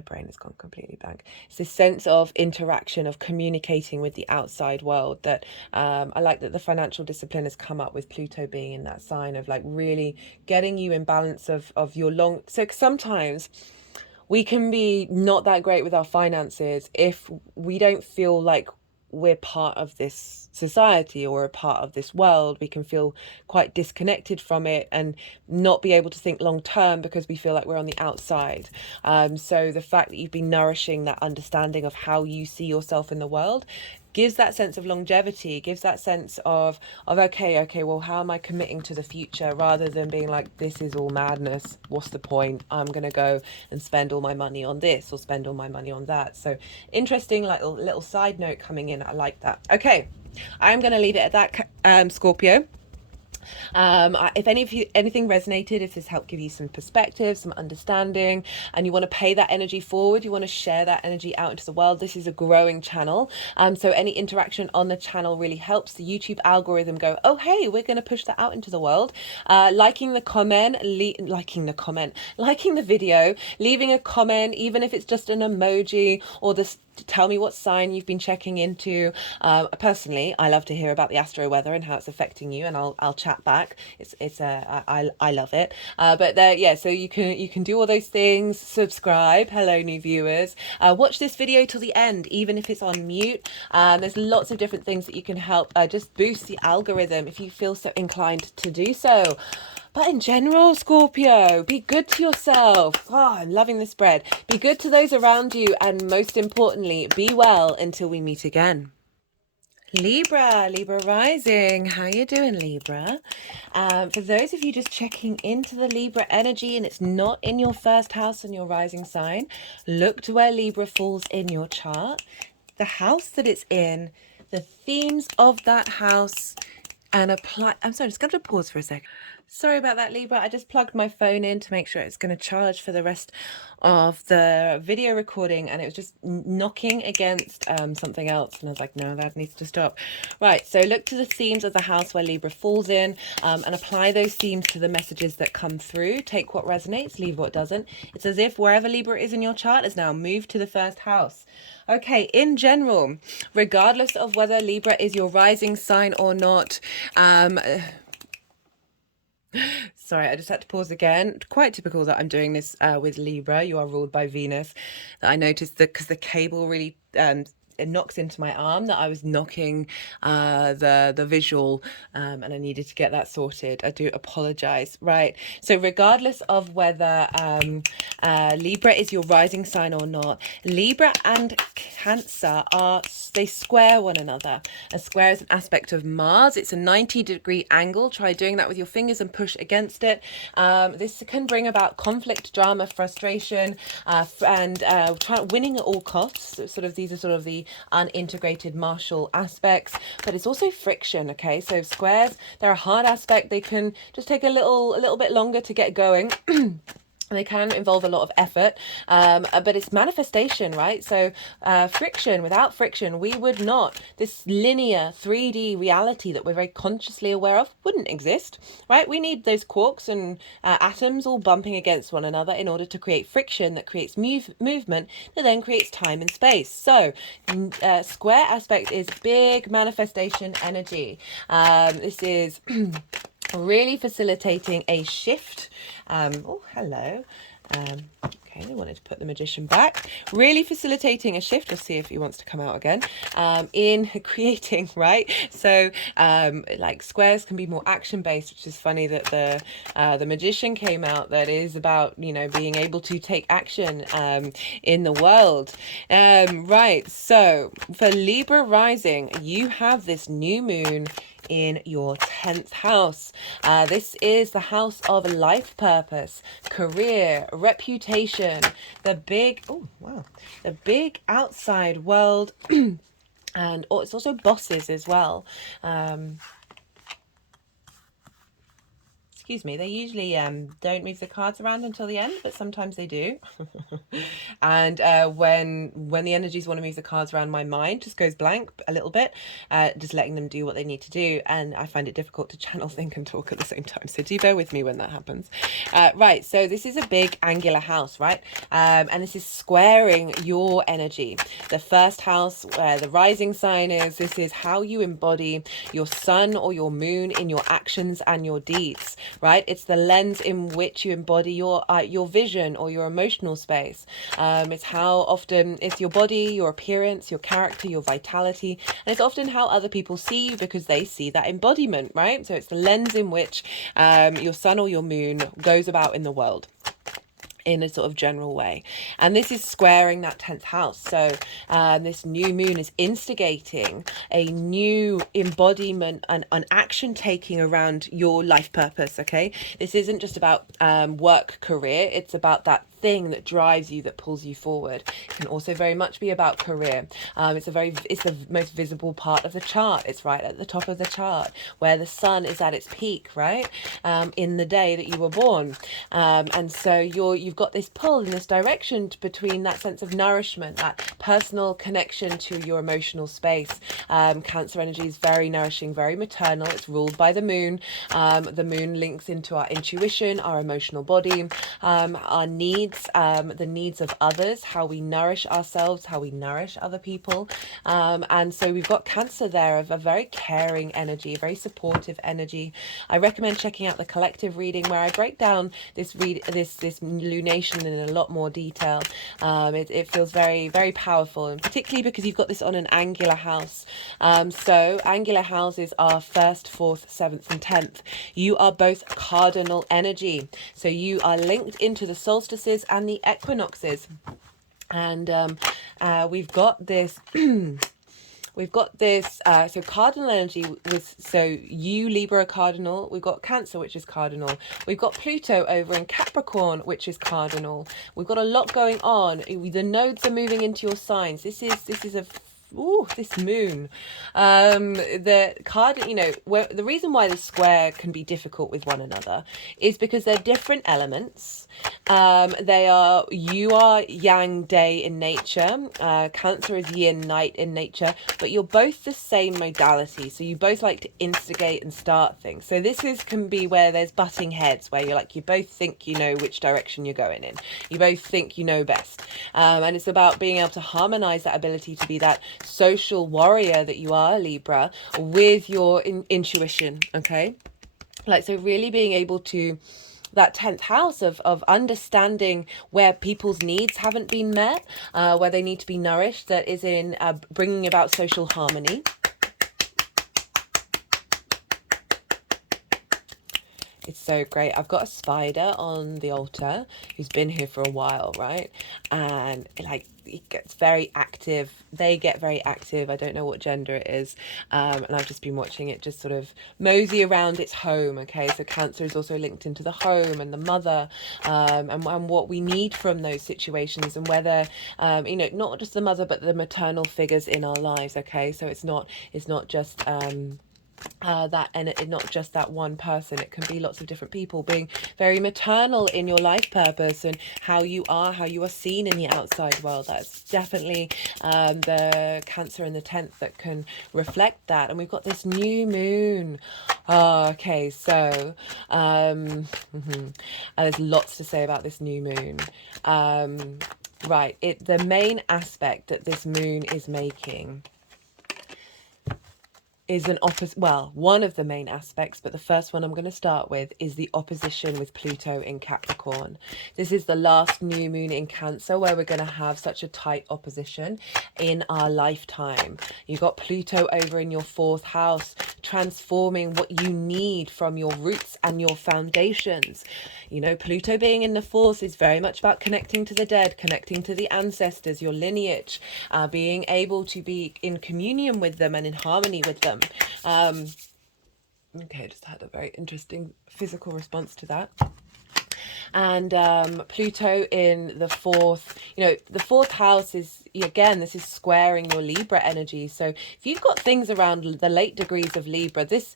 brain has gone completely blank. It's this sense of interaction, of communicating with the outside world that I like that the financial discipline has come up with Pluto being in that sign of like really getting you in balance of your long. So sometimes we can be not that great with our finances if we don't feel like we're part of this society or a part of this world. We can feel quite disconnected from it and not be able to think long term because we feel like we're on the outside. So the fact that you've been nourishing that understanding of how you see yourself in the world gives that sense of longevity, gives that sense of okay, well, how am I committing to the future, rather than being like, this is all madness, what's the point, I'm gonna go and spend all my money on this or spend all my money on that. So interesting, like little side note coming in. I like that. Okay, I'm gonna leave it at that, Scorpio. If anything resonated, if this helped give you some perspective, some understanding, and you want to pay that energy forward, you want to share that energy out into the world, this is a growing channel. So any interaction on the channel really helps the YouTube algorithm go, oh, hey, we're going to push that out into the world. Liking the video, leaving a comment, even if it's just an emoji or this, tell me what sign you've been checking into. Personally, I love to hear about the astro weather and how it's affecting you, and I'll chat back. I love it. But there, yeah, so you can do all those things. Subscribe. Hello, new viewers. Watch this video till the end, even if it's on mute. There's lots of different things that you can help just boost the algorithm if you feel so inclined to do so. But in general, Scorpio, be good to yourself. Oh, I'm loving this spread. Be good to those around you. And most importantly, be well until we meet again. Libra rising. How you doing, Libra? For those of you just checking into the Libra energy and it's not in your first house and your rising sign, look to where Libra falls in your chart, the house that it's in, the themes of that house, and apply. I'm sorry, just going to pause for a second. Sorry about that, Libra. I just plugged my phone in to make sure it's going to charge for the rest of the video recording, and it was just knocking against something else, and I was like, no, that needs to stop. Right, so look to the themes of the house where Libra falls in, and apply those themes to the messages that come through. Take what resonates, leave what doesn't. It's as if wherever Libra is in your chart has now moved to the first house. Okay, in general, regardless of whether Libra is your rising sign or not, sorry, I just had to pause again. Quite typical that I'm doing this with Libra. You are ruled by Venus. That I noticed that because the cable really it knocks into my arm, that I was knocking the visual, and I needed to get that sorted. I do apologize. Right, so regardless of whether Libra is your rising sign or not, Libra and Cancer they square one another. A square is an aspect of Mars. It's a 90-degree angle. Try doing that with your fingers and push against it. This can bring about conflict, drama, frustration, and winning at all costs. These are sort of the unintegrated martial aspects, but it's also friction. Okay, so squares, they're a hard aspect. They can just take a little bit longer to get going. They can involve a lot of effort, but it's manifestation, right? So friction, without friction, we would not, this linear 3D reality that we're very consciously aware of wouldn't exist, right? We need those quarks and atoms all bumping against one another in order to create friction that creates movement that then creates time and space. So square aspect is big manifestation energy. This is really facilitating a shift. Oh, hello. Okay, I wanted to put the Magician back. Really facilitating a shift. We'll see if he wants to come out again. In creating, right? So, like squares can be more action-based, which is funny that the Magician came out. That is about, you know, being able to take action in the world. Right. So for Libra rising, you have this new moon in your 10th house. This is the house of life purpose, career, reputation, the big outside world, and it's also bosses as well. Excuse me, they usually don't move the cards around until the end, but sometimes they do. And when the energies want to move the cards around, my mind just goes blank a little bit, just letting them do what they need to do. And I find it difficult to channel, think and talk at the same time. So do bear with me when that happens. Right, so this is a big angular house, right? And this is squaring your energy. The first house where the rising sign is, this is how you embody your sun or your moon in your actions and your deeds. Right, it's the lens in which you embody your vision or your emotional space. It's how often it's your body, your appearance, your character, your vitality, and it's often how other people see you because they see that embodiment, right? So it's the lens in which your sun or your moon goes about in the world in a sort of general way. And this is squaring that 10th house. So this new moon is instigating a new embodiment and an action taking around your life purpose. Okay, this isn't just about work, career. It's about that thing that drives you, that pulls you forward. It can also very much be about career. It's the most visible part of the chart. It's right at the top of the chart where the sun is at its peak, right? In the day that you were born. And so you've got this pull in this direction between that sense of nourishment, that personal connection to your emotional space. Cancer energy is very nourishing, very maternal. It's ruled by the moon. The moon links into our intuition, our emotional body, our needs, the needs of others, how we nourish ourselves, how we nourish other people. And so we've got Cancer there of a very caring energy, very supportive energy. I recommend checking out the collective reading where I break down this lunation in a lot more detail. It feels very, very powerful, and particularly because you've got this on an angular house. So angular houses are 1st, 4th, 7th and 10th. You are both cardinal energy. So you are linked into the solstices and the equinoxes. And we've got this... We've got this, so cardinal energy was, so you Libra are cardinal, we've got Cancer, which is cardinal, we've got Pluto over in Capricorn, which is cardinal. We've got a lot going on. The nodes are moving into your signs. This is a this moon, the card, the reason why the square can be difficult with one another is because they're different elements. You are yang, day in nature, Cancer is yin, night in nature, but you're both the same modality, so you both like to instigate and start things. So can be where there's butting heads, where you both think you know which direction you're going in, you both think you know best, and it's about being able to harmonize that ability to be that social warrior that you are, Libra, with your intuition. Okay, so really being able to, that 10th house of understanding where people's needs haven't been met, where they need to be nourished, that is in bringing about social harmony. It's so great. I've got a spider on the altar who's been here for a while, right? And it gets very active. They get very active. I don't know what gender it is. And I've just been watching it just sort of mosey around its home. Okay, so Cancer is also linked into the home and the mother, and what we need from those situations, and whether not just the mother but the maternal figures in our lives. Okay, so it's not just not just that one person. It can be lots of different people being very maternal in your life purpose and how you are seen in the outside world. That's definitely the Cancer in the 10th that can reflect that. And we've got this new moon. Okay, so there's lots to say about this new moon. The main aspect that this moon is making is one of the main aspects, but the first one I'm going to start with is the opposition with Pluto in Capricorn. This is the last new moon in Cancer where we're going to have such a tight opposition in our lifetime. You've got Pluto over in your 4th house, transforming what you need from your roots and your foundations. Pluto being in the 4th is very much about connecting to the dead, connecting to the ancestors, your lineage, being able to be in communion with them and in harmony with them. Okay, just had a very interesting physical response to that. And Pluto in the 4th, the 4th house is, again, this is squaring your Libra energy. So if you've got things around the late degrees of Libra, this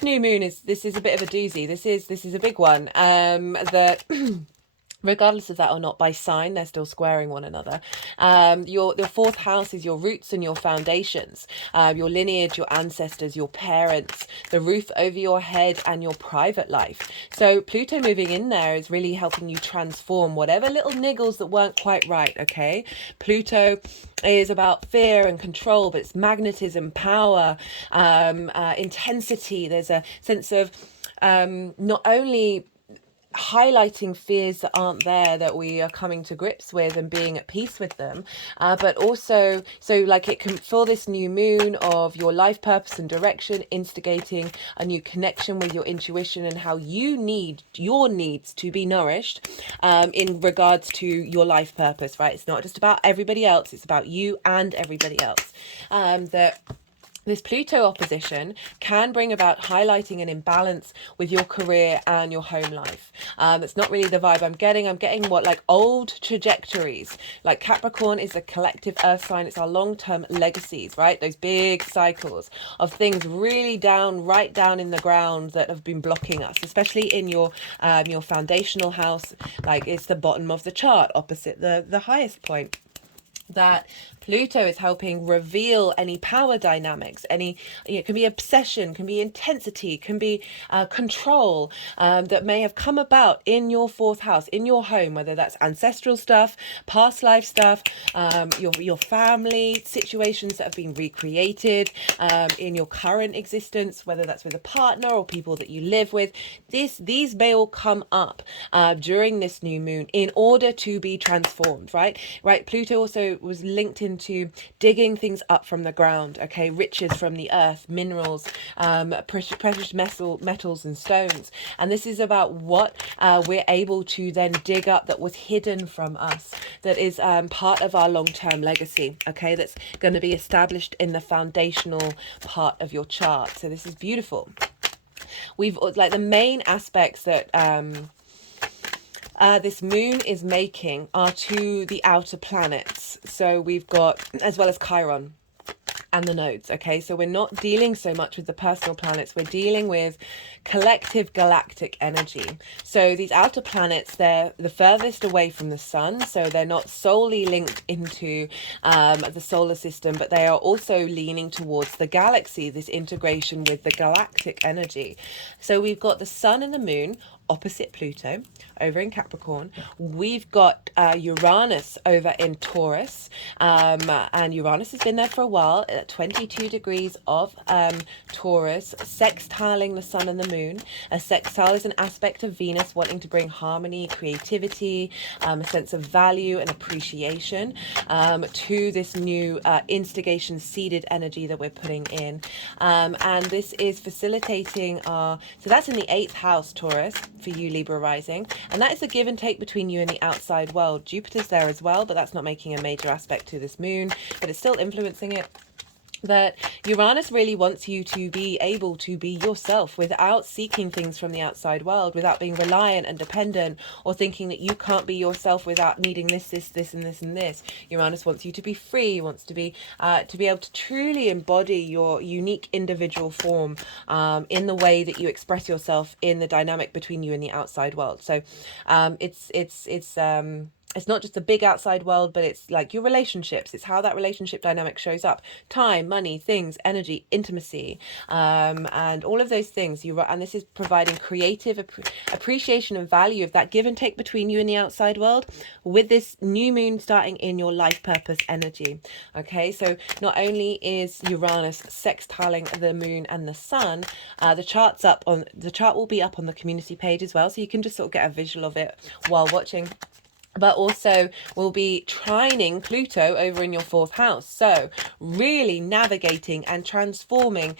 new moon is a bit of a doozy. This is a big one. That regardless of that or not, by sign, they're still squaring one another. Your 4th house is your roots and your foundations, your lineage, your ancestors, your parents, the roof over your head, and your private life. So Pluto moving in there is really helping you transform whatever little niggles that weren't quite right. Okay, Pluto is about fear and control, but it's magnetism, power, intensity. There's a sense of not only highlighting fears that aren't there, that we are coming to grips with and being at peace with them, but also, it can, for this new moon of your life purpose and direction, instigating a new connection with your intuition and how you need your needs to be nourished in regards to your life purpose, right? It's not just about everybody else, it's about you and everybody else. That this Pluto opposition can bring about highlighting an imbalance with your career and your home life. It's not really the vibe I'm getting. I'm getting what, like old trajectories. Like Capricorn is a collective earth sign. It's our long-term legacies, right? Those big cycles of things really down, right down in the ground that have been blocking us, especially in your foundational house. Like it's the bottom of the chart opposite the highest point. That Pluto is helping reveal any power dynamics, it can be obsession, can be intensity, can be control that may have come about in your fourth house, in your home, whether that's ancestral stuff, past life stuff, your family situations that have been recreated in your current existence, whether that's with a partner or people that you live with. These may all come up during this new moon in order to be transformed, right? Pluto also was linked into digging things up from the ground, okay, riches from the earth, minerals, precious metals and stones. And this is about what we're able to then dig up that was hidden from us, that is part of our long-term legacy, okay, that's going to be established in the foundational part of your chart. So this is beautiful. We've like the main aspects that this moon is making are to the outer planets. So we've got, as well as Chiron and the nodes, okay? So we're not dealing so much with the personal planets. We're dealing with collective galactic energy. So these outer planets, they're the furthest away from the sun. So they're not solely linked into the solar system, but they are also leaning towards the galaxy, this integration with the galactic energy. So we've got the sun and the moon opposite Pluto over in Capricorn. We've got Uranus over in Taurus, and Uranus has been there for a while at 22 degrees of Taurus, sextiling the sun and the moon. A sextile is an aspect of Venus wanting to bring harmony, creativity, a sense of value and appreciation to this new instigation seeded energy that we're putting in, and this is facilitating so that's in the 8th house, Taurus, for you Libra rising, and that is a give and take between you and the outside world. Jupiter's there as well, but that's not making a major aspect to this moon, but it's still influencing it. That Uranus really wants you to be able to be yourself without seeking things from the outside world, without being reliant and dependent, or thinking that you can't be yourself without needing this and this. Uranus wants you to be free, wants to be able to truly embody your unique individual form in the way that you express yourself in the dynamic between you and the outside world. So it's not just the big outside world, but it's like your relationships. It's how that relationship dynamic shows up. Time, money, things, energy, intimacy, and all of those things. And this is providing creative appreciation and value of that give and take between you and the outside world with this new moon starting in your life purpose energy. Okay, so not only is Uranus sextiling the moon and the sun, the chart will be up on the community page as well, so you can just sort of get a visual of it while watching. But also will be trining Pluto over in your 4th house. So really navigating and transforming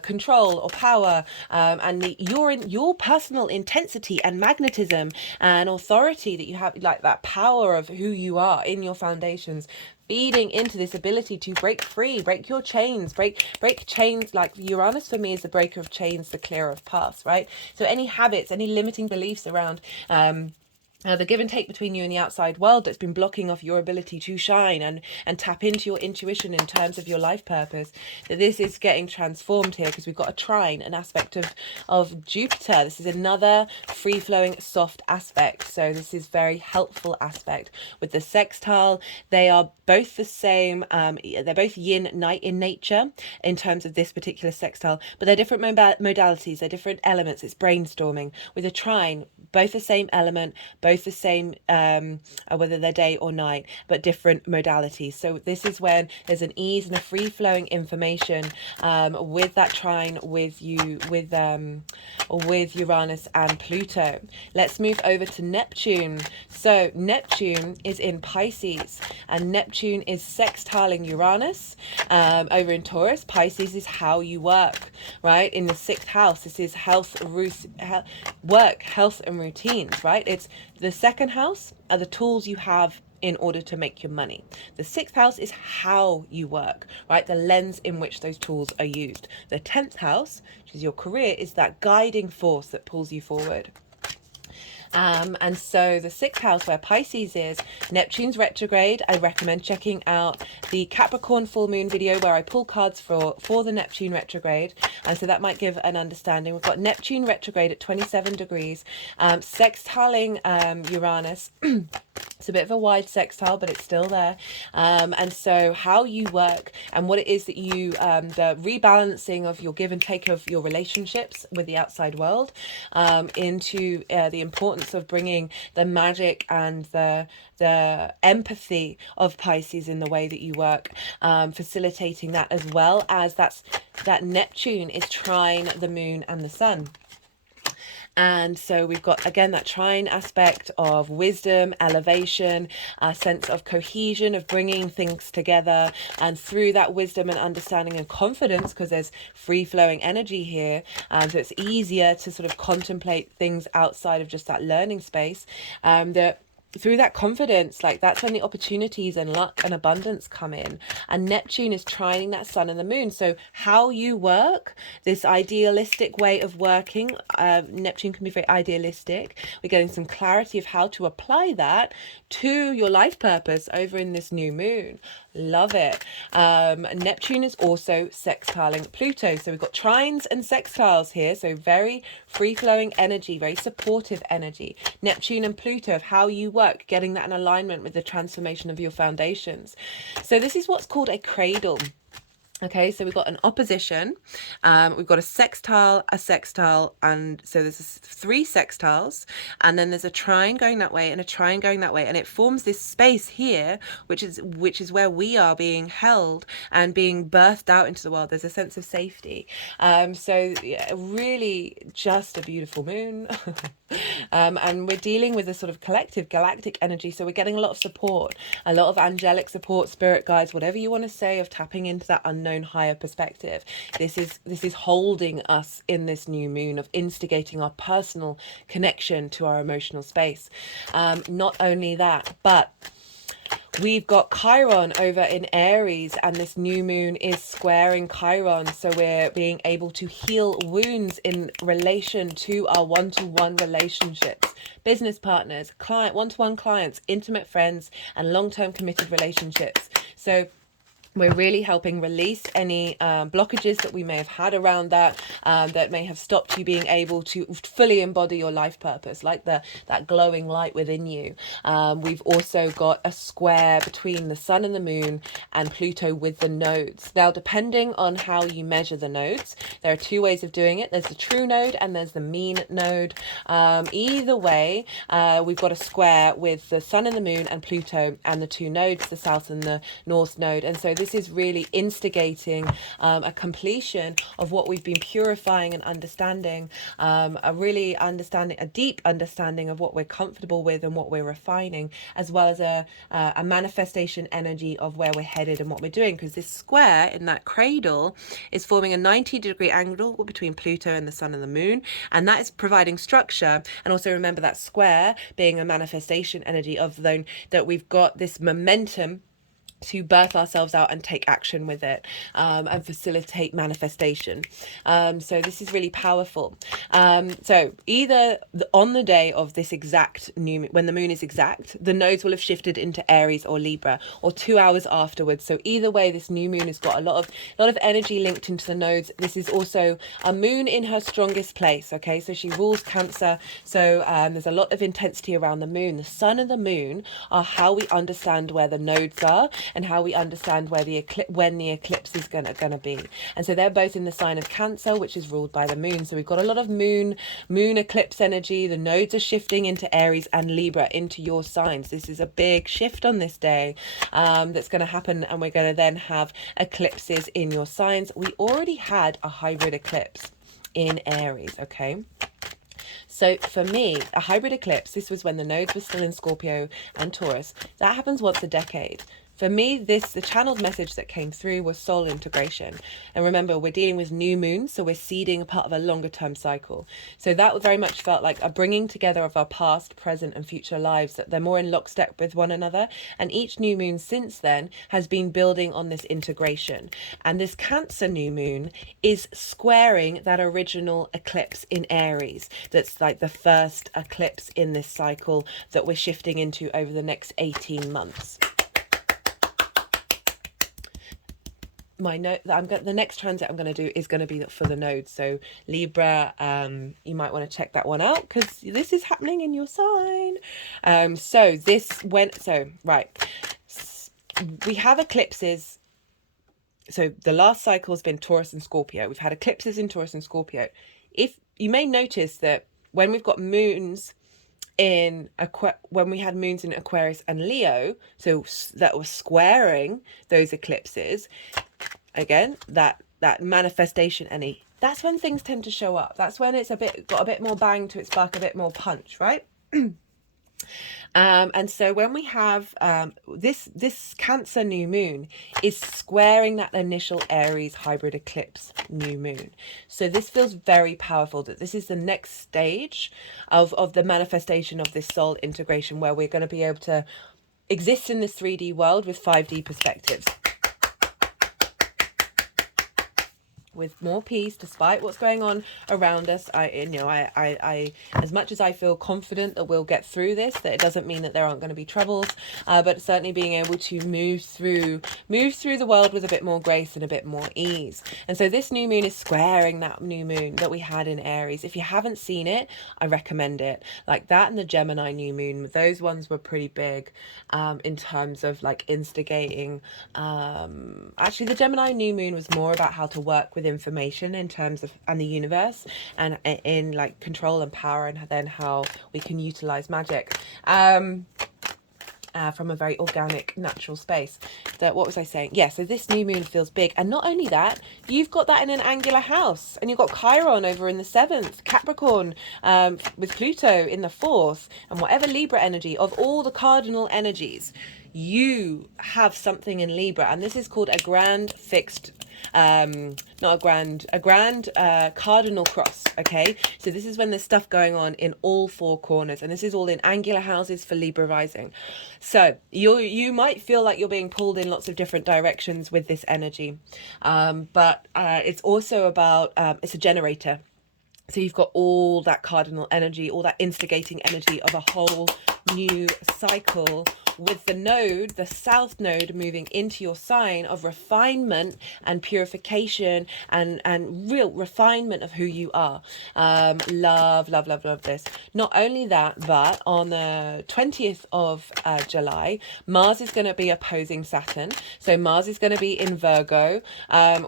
control or power and your personal intensity and magnetism and authority that you have, like that power of who you are in your foundations, feeding into this ability to break free, break your chains, break chains. Like Uranus for me is the breaker of chains, the clearer of paths, right? So any habits, any limiting beliefs around the give and take between you and the outside world that's been blocking off your ability to shine and tap into your intuition in terms of your life purpose, that this is getting transformed here, because we've got a trine, an aspect of Jupiter. This is another free-flowing soft aspect, so this is very helpful aspect. With the sextile, they are both the same, they're both yin night in nature in terms of this particular sextile, but they're different modalities, they're different elements. It's brainstorming. With a trine, both the same element, both the same, whether they're day or night, but different modalities. So this is when there's an ease and a free-flowing information with that trine with Uranus and Pluto. Let's move over to Neptune. So Neptune is in Pisces, and Neptune is sextiling Uranus over in Taurus. Pisces is how you work, right? In the 6th house, this is work, health and routines, right? It's the 2nd house are the tools you have in order to make your money. The 6th house is how you work, right? The lens in which those tools are used. The 10th house, which is your career, is that guiding force that pulls you forward. And so the 6th house, where Pisces is, Neptune's retrograde. I recommend checking out the Capricorn full moon video where I pull cards for the Neptune retrograde. And so that might give an understanding. We've got Neptune retrograde at 27 degrees, sextiling Uranus. It's a bit of a wide sextile, but it's still there. And so how you work and what it is that you, the rebalancing of your give and take of your relationships with the outside world, into the importance of bringing the magic and the empathy of Pisces in the way that you work, facilitating that, as well as that Neptune is trine the moon and the sun. And so we've got, again, that trine aspect of wisdom, elevation, a sense of cohesion, of bringing things together. And through that wisdom and understanding and confidence, because there's free-flowing energy here, so it's easier to sort of contemplate things outside of just that learning space, that through that confidence, like, that's when the opportunities and luck and abundance come in. And Neptune is trining that sun and the moon. So how you work, this idealistic way of working, Neptune can be very idealistic. We're getting some clarity of how to apply that to your life purpose over in this new moon. Love it. Neptune is also sextiling Pluto. So we've got trines and sextiles here. So very free-flowing energy, very supportive energy. Neptune and Pluto, of how you work, getting that in alignment with the transformation of your foundations. So this is what's called a cradle. Okay, so we've got an opposition, we've got a sextile, and so there's 3 sextiles, and then there's a trine going that way and a trine going that way, and it forms this space here, which is where we are being held and being birthed out into the world. There's a sense of safety. So yeah, really just a beautiful moon. And we're dealing with a sort of collective galactic energy, so we're getting a lot of support, a lot of angelic support, spirit guides, whatever you want to say, of tapping into that unknown higher perspective. This is holding us in this new moon, of instigating our personal connection to our emotional space. Not only that, but we've got Chiron over in Aries, and this new moon is squaring Chiron. So we're being able to heal wounds in relation to our one-to-one relationships, business partners, one-to-one clients, intimate friends, and long-term committed relationships. So we're really helping release any blockages that we may have had around that, that may have stopped you being able to fully embody your life purpose, like that glowing light within you. We've also got a square between the sun and the moon and Pluto with the nodes. Now, depending on how you measure the nodes, there are 2 ways of doing it. There's the true node and there's the mean node. Either way, we've got a square with the sun and the moon and Pluto, and the 2 nodes, the south and the north node. And so this is really instigating a completion of what we've been purifying and understanding, a deep understanding of what we're comfortable with and what we're refining, as well as a manifestation energy of where we're headed and what we're doing, because this square in that cradle is forming a 90-degree angle between Pluto and the sun and the moon, and that is providing structure. And also remember that square being a manifestation energy of that we've got this momentum to birth ourselves out and take action with it, and facilitate manifestation. So this is really powerful. So either on the day of this exact new moon, when the moon is exact, the nodes will have shifted into Aries or Libra, or 2 hours afterwards. So either way, this new moon has got a lot of energy linked into the nodes. This is also a moon in her strongest place. Okay, so she rules Cancer. So there's a lot of intensity around the moon. The sun and the moon are how we understand where the nodes are, and how we understand where when the eclipse is gonna be. And so they're both in the sign of Cancer, which is ruled by the moon. So we've got a lot of moon eclipse energy. The nodes are shifting into Aries and Libra, into your signs. This is a big shift on this day that's going to happen, and we're going to then have eclipses in your signs. We already had a hybrid eclipse in Aries, okay? So for me, a hybrid eclipse, this was when the nodes were still in Scorpio and Taurus. That happens once a decade. For me, the channeled message that came through was soul integration. And remember, we're dealing with new moons, so we're seeding a part of a longer term cycle. So that very much felt like a bringing together of our past, present, and future lives, that they're more in lockstep with one another. And each new moon since then has been building on this integration. And this Cancer new moon is squaring that original eclipse in Aries. That's like the first eclipse in this cycle that we're shifting into over the next 18 months. The next transit I'm going to do is going to be for the nodes. So Libra, you might want to check that one out because this is happening in your sign. We have eclipses. So the last cycle has been Taurus and Scorpio. We've had eclipses in Taurus and Scorpio. If you may notice that when we've got moons when we had moons in Aquarius and Leo, so that was squaring those eclipses, again, that manifestation that's when things tend to show up. That's when it's got a bit more bang to its buck, a bit more punch, right? And so when we have this Cancer new moon is squaring that initial Aries hybrid eclipse new moon. So this feels very powerful, that this is the next stage of the manifestation of this soul integration, where we're going to be able to exist in this 3D world with 5D perspectives, with more peace despite what's going on around us. I as much as I feel confident that we'll get through this, that it doesn't mean that there aren't going to be troubles, but certainly being able to move through the world with a bit more grace and a bit more ease. And so this new moon is squaring that new moon that we had in Aries. If you haven't seen it, I recommend it. Like that and the Gemini new moon, those ones were pretty big in terms of like instigating. Actually, the Gemini new moon was more about how to work with information in terms of and the universe, and in like control and power, and then how we can utilize magic from a very organic, natural space. What was I saying? Yeah, so this new moon feels big. And not only that, you've got that in an angular house, and you've got Chiron over in the 7th, Capricorn with Pluto in the 4th, and whatever Libra energy, of all the cardinal energies, you have something in Libra, and this is called a grand fixed cardinal cross. Okay, so this is when there's stuff going on in all four corners, and this is all in angular houses for Libra rising. So you might feel like you're being pulled in lots of different directions with this energy, but it's also about it's a generator. So you've got all that cardinal energy, all that instigating energy of a whole new cycle, with the node, the south node, moving into your sign of refinement and purification and real refinement of who you are. Love this. Not only that, but on the 20th of July, Mars is going to be opposing Saturn. So Mars is going to be in Virgo,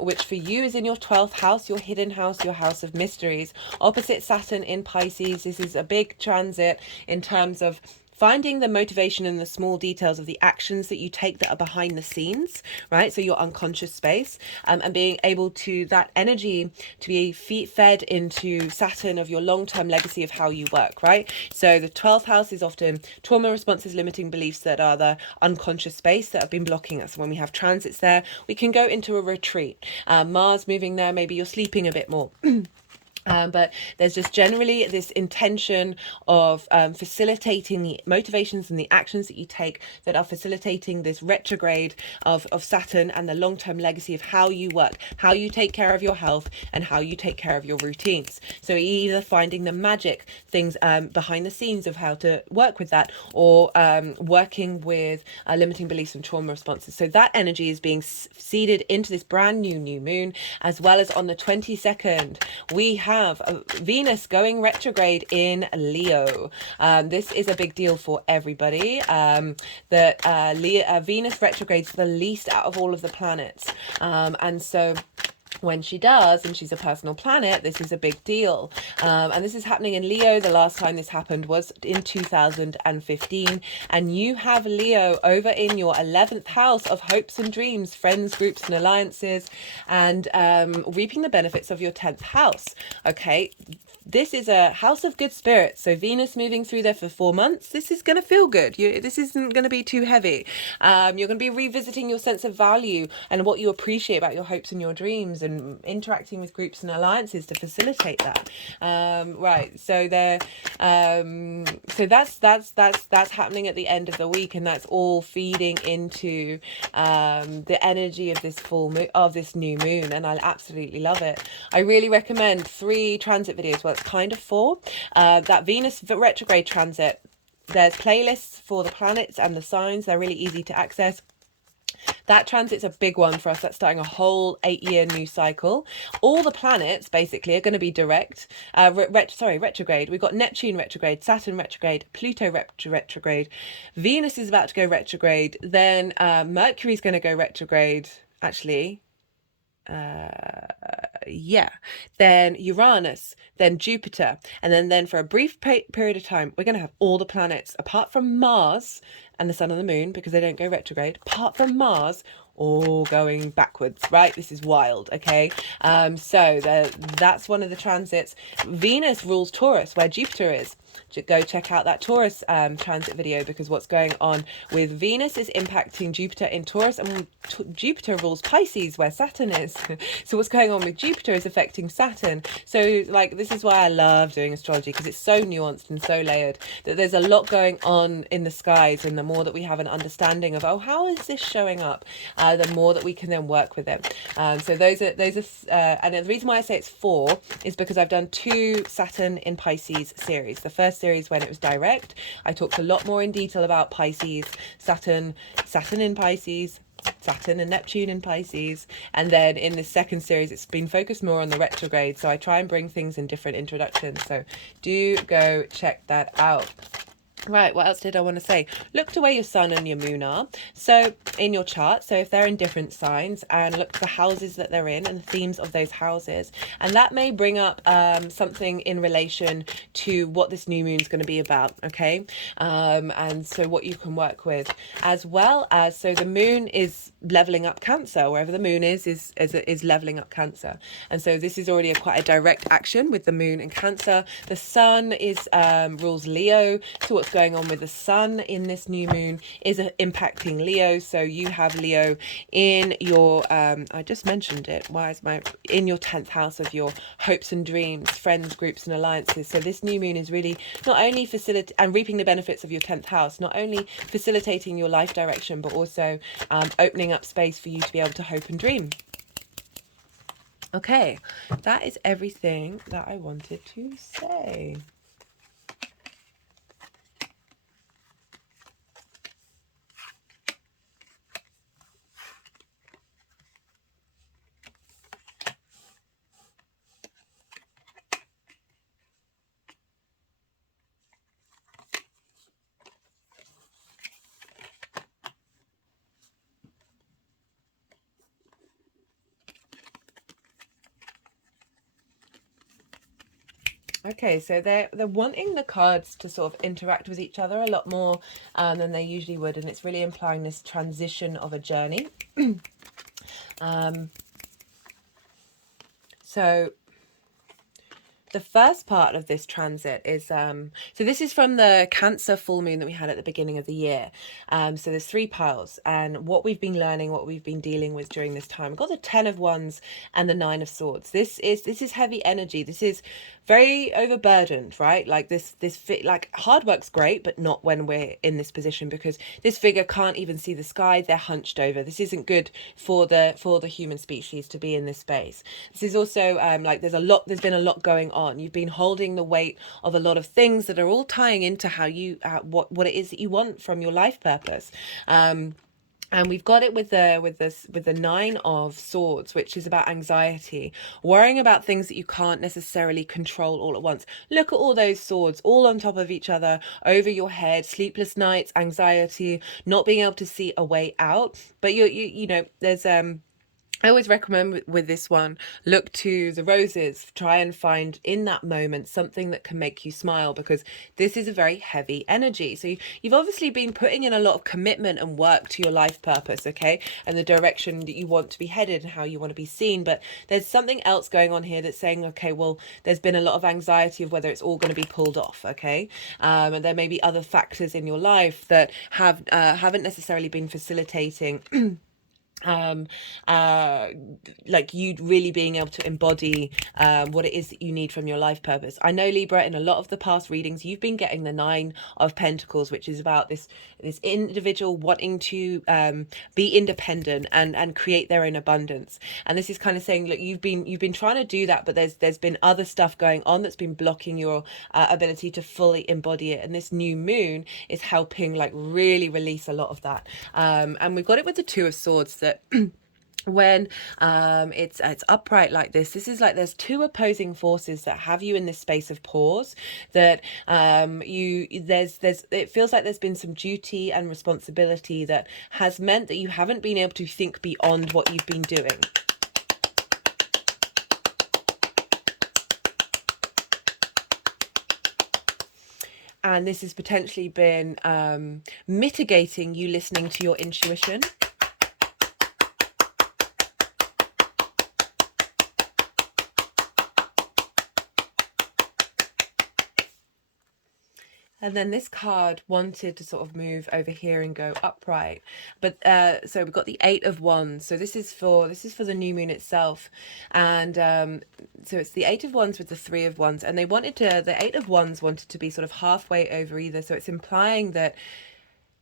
which for you is in your 12th house, your hidden house, your house of mysteries, opposite Saturn in Pisces. This is a big transit in terms of finding the motivation in the small details of the actions that you take that are behind the scenes, right? So your unconscious space, and being able to, that energy to be fed into Saturn of your long-term legacy of how you work, right? So the 12th house is often trauma responses, limiting beliefs that are the unconscious space that have been blocking us. When we have transits there, we can go into a retreat. Mars moving there, maybe you're sleeping a bit more. But there's just generally this intention of facilitating the motivations and the actions that you take that are facilitating this retrograde of Saturn and the long-term legacy of how you work, how you take care of your health, and how you take care of your routines. So either finding the magic things behind the scenes of how to work with that, or working with limiting beliefs and trauma responses. So that energy is being seeded into this brand new moon, as well as on the 22nd, we have Venus going retrograde in Leo. This is a big deal for everybody. Venus retrogrades the least out of all of the planets, and so when she does, and she's a personal planet, this is a big deal. And this is happening in Leo. The last time this happened was in 2015. And you have Leo over in your 11th house of hopes and dreams, friends, groups, and alliances, and reaping the benefits of your 10th house. Okay. this is a house of good spirits. So Venus moving through there for 4 months. This is going to feel good. This isn't going to be too heavy. You're going to be revisiting your sense of value and what you appreciate about your hopes and your dreams, and interacting with groups and alliances to facilitate that. Right. So there. So that's happening at the end of the week, and that's all feeding into the energy of this this new moon, and I absolutely love it. I really recommend 3 transit videos. Well, it's kind of 4. That Venus retrograde transit. There's playlists for the planets and the signs. They're really easy to access. That transit's a big one for us. That's starting a whole 8-year new cycle. All the planets basically are going to be direct. Retrograde. We've got Neptune retrograde, Saturn retrograde, Pluto retrograde. Venus is about to go retrograde. Then Mercury's going to go retrograde. Actually, then Uranus, then Jupiter, and then for a brief period of time we're going to have all the planets apart from Mars and the Sun and the Moon, because they don't go retrograde, apart from Mars, all going backwards, right? This is wild. Okay, so that's one of the transits. Venus rules Taurus, where Jupiter is. Go check out that Taurus transit video, because what's going on with Venus is impacting Jupiter in Taurus, and Jupiter rules Pisces, where Saturn is. So what's going on with Jupiter is affecting Saturn. So like, this is why I love doing astrology, because it's so nuanced and so layered, that there's a lot going on in the skies, and the more that we have an understanding of, oh, how is this showing up, the more that we can then work with it. So those are and the reason why I say it's 4 is because I've done 2 Saturn in Pisces series. The first series, when it was direct, I talked a lot more in detail about Pisces, Saturn in Pisces, Saturn and Neptune in Pisces, and then in the second series it's been focused more on the retrograde, so I try and bring things in different introductions, so do go check that out. Right, what else did I want to say? Look to where your sun and your moon are. So in your chart, so if they're in different signs, and look at the houses that they're in and the themes of those houses. And that may bring up something in relation to what this new moon is going to be about, okay? And so what you can work with, as well as, so the moon is leveling up Cancer. Wherever the moon is leveling up Cancer. And so this is already quite a direct action with the moon and Cancer. The sun is rules Leo. So what's going on with the sun in this new moon is impacting Leo. So you have Leo in your I just mentioned it, in your 10th house of your hopes and dreams, friends, groups and alliances. So this new moon is really not only and reaping the benefits of your 10th house, not only facilitating your life direction, but also opening up space for you to be able to hope and dream. Okay, that is everything that I wanted to say. Okay, so they're wanting the cards to sort of interact with each other a lot more than they usually would, and it's really implying this transition of a journey. So the first part of this transit is, so this is from the Cancer full moon that we had at the beginning of the year. So there's 3 piles, and what we've been learning, what we've been dealing with during this time. We've got the 10 of Wands and the 9 of Swords. This is heavy energy. This is very overburdened, right? Like like hard work's great, but not when we're in this position, because this figure can't even see the sky. They're hunched over. This isn't good for the human species to be in this space. This is also like there's been a lot going on. You've been holding the weight of a lot of things that are all tying into how you what it is that you want from your life purpose. And we've got it with the 9 of Swords, which is about anxiety, worrying about things that you can't necessarily control all at once. Look at all those swords all on top of each other over your head, sleepless nights, anxiety, not being able to see a way out. But you know, there's I always recommend with this one, look to the roses. Try and find in that moment something that can make you smile, because this is a very heavy energy. So you've obviously been putting in a lot of commitment and work to your life purpose, okay, and the direction that you want to be headed and how you want to be seen. But there's something else going on here that's saying, okay, well, there's been a lot of anxiety of whether it's all going to be pulled off, okay, and there may be other factors in your life that haven't necessarily been facilitating um like you really being able to embody what it is that you need from your life purpose. I know, Libra, in a lot of the past readings you've been getting the Nine of Pentacles, which is about this individual wanting to be independent and create their own abundance. And this is kind of saying, look, you've been trying to do that, but there's been other stuff going on that's been blocking your ability to fully embody it, and this new moon is helping like really release a lot of that. And we've got it with the Two of Swords, that when it's upright like this is like there's two opposing forces that have you in this space of pause, that there's it feels like there's been some duty and responsibility that has meant that you haven't been able to think beyond what you've been doing. And this has potentially been mitigating you listening to your intuition. And then this card wanted to sort of move over here and go upright, but so we've got the Eight of Wands. So this is for the new moon itself, and so it's the Eight of Wands with the Three of Wands, and the Eight of Wands wanted to be sort of halfway over either. So it's implying that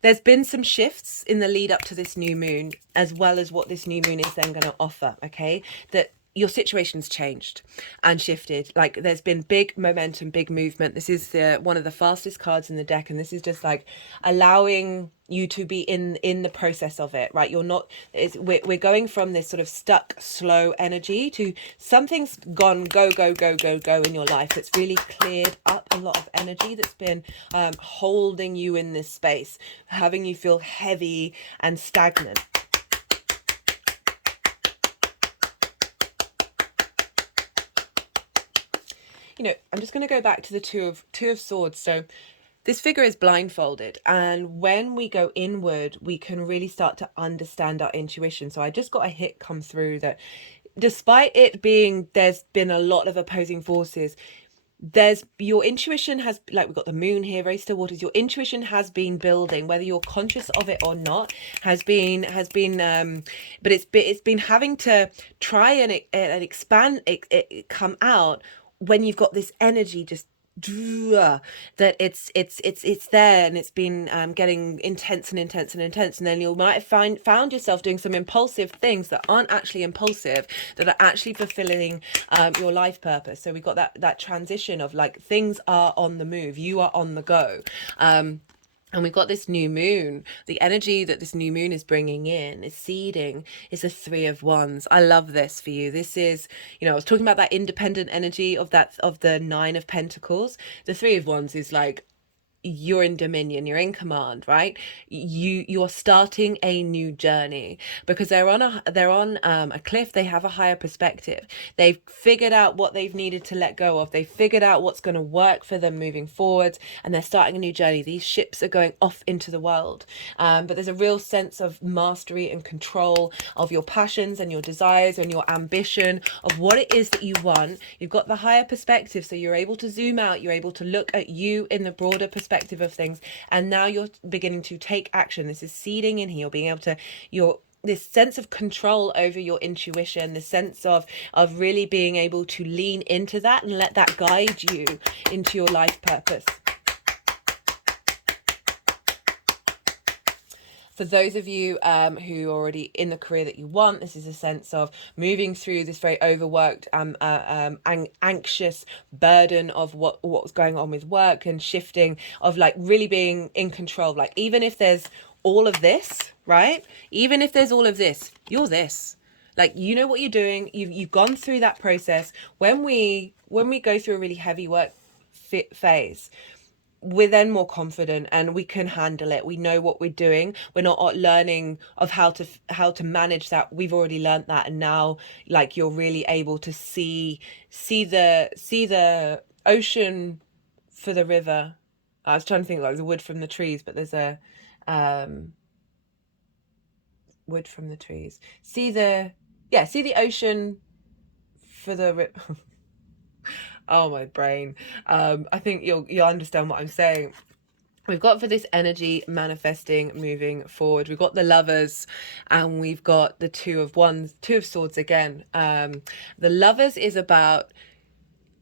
there's been some shifts in the lead up to this new moon, as well as what this new moon is then going to offer. Okay, that your situation's changed and shifted. Like there's been big momentum, big movement. This is one of the fastest cards in the deck, and this is just like allowing you to be in the process of it, right? You're not, we're going from this sort of stuck, slow energy to something's gone, go in your life. It's really cleared up a lot of energy that's been holding you in this space, having you feel heavy and stagnant. You know, I'm just going to go back to the two of Swords. So this figure is blindfolded, and when we go inward, we can really start to understand our intuition. So I just got a hit come through that despite it being, there's been a lot of opposing forces, there's your intuition has, like we've got the moon here, very still waters, your intuition has been building, whether you're conscious of it or not, has been but it's been having to try and expand it come out when you've got this energy just that it's there, and it's been getting intense, and then you might have found yourself doing some impulsive things that aren't actually impulsive, that are actually fulfilling your life purpose. So we've got that transition of like things are on the move, you are on the go. And we've got this new moon. The energy that this new moon is bringing in, is seeding, is the Three of Wands. I love this for you. This is, you know, I was talking about that independent energy of the Nine of Pentacles. The Three of Wands is like, you're in dominion, you're in command, right? You're starting a new journey, because they're on a cliff. They have a higher perspective. They've figured out what they've needed to let go of. They've figured out what's going to work for them moving forward, and they're starting a new journey. These ships are going off into the world, but there's a real sense of mastery and control of your passions and your desires and your ambition of what it is that you want. You've got the higher perspective, so you're able to zoom out, you're able to look at you in the broader perspective of things, and now you're beginning to take action. This is seeding in here. You're being able to, this sense of control over your intuition, the sense of really being able to lean into that and let that guide you into your life purpose. For those of you who are already in the career that you want, this is a sense of moving through this very overworked, anxious burden of what was going on with work, and shifting of like really being in control. Like even if there's all of this, right? Even if there's all of this, you're this. Like, you know what you're doing. You've gone through that process. When we go through a really heavy work phase, we're then more confident and we can handle it. We know what we're doing. We're not learning of how to manage that. We've already learned that, and now like you're really able to see the ocean for the river. I was trying to think like the wood from the trees, but there's a wood from the trees. See the ocean for the oh, my brain. I think you'll understand what I'm saying. We've got for this energy manifesting moving forward, we've got the Lovers, and we've got the Two of Swords again. The Lovers is about,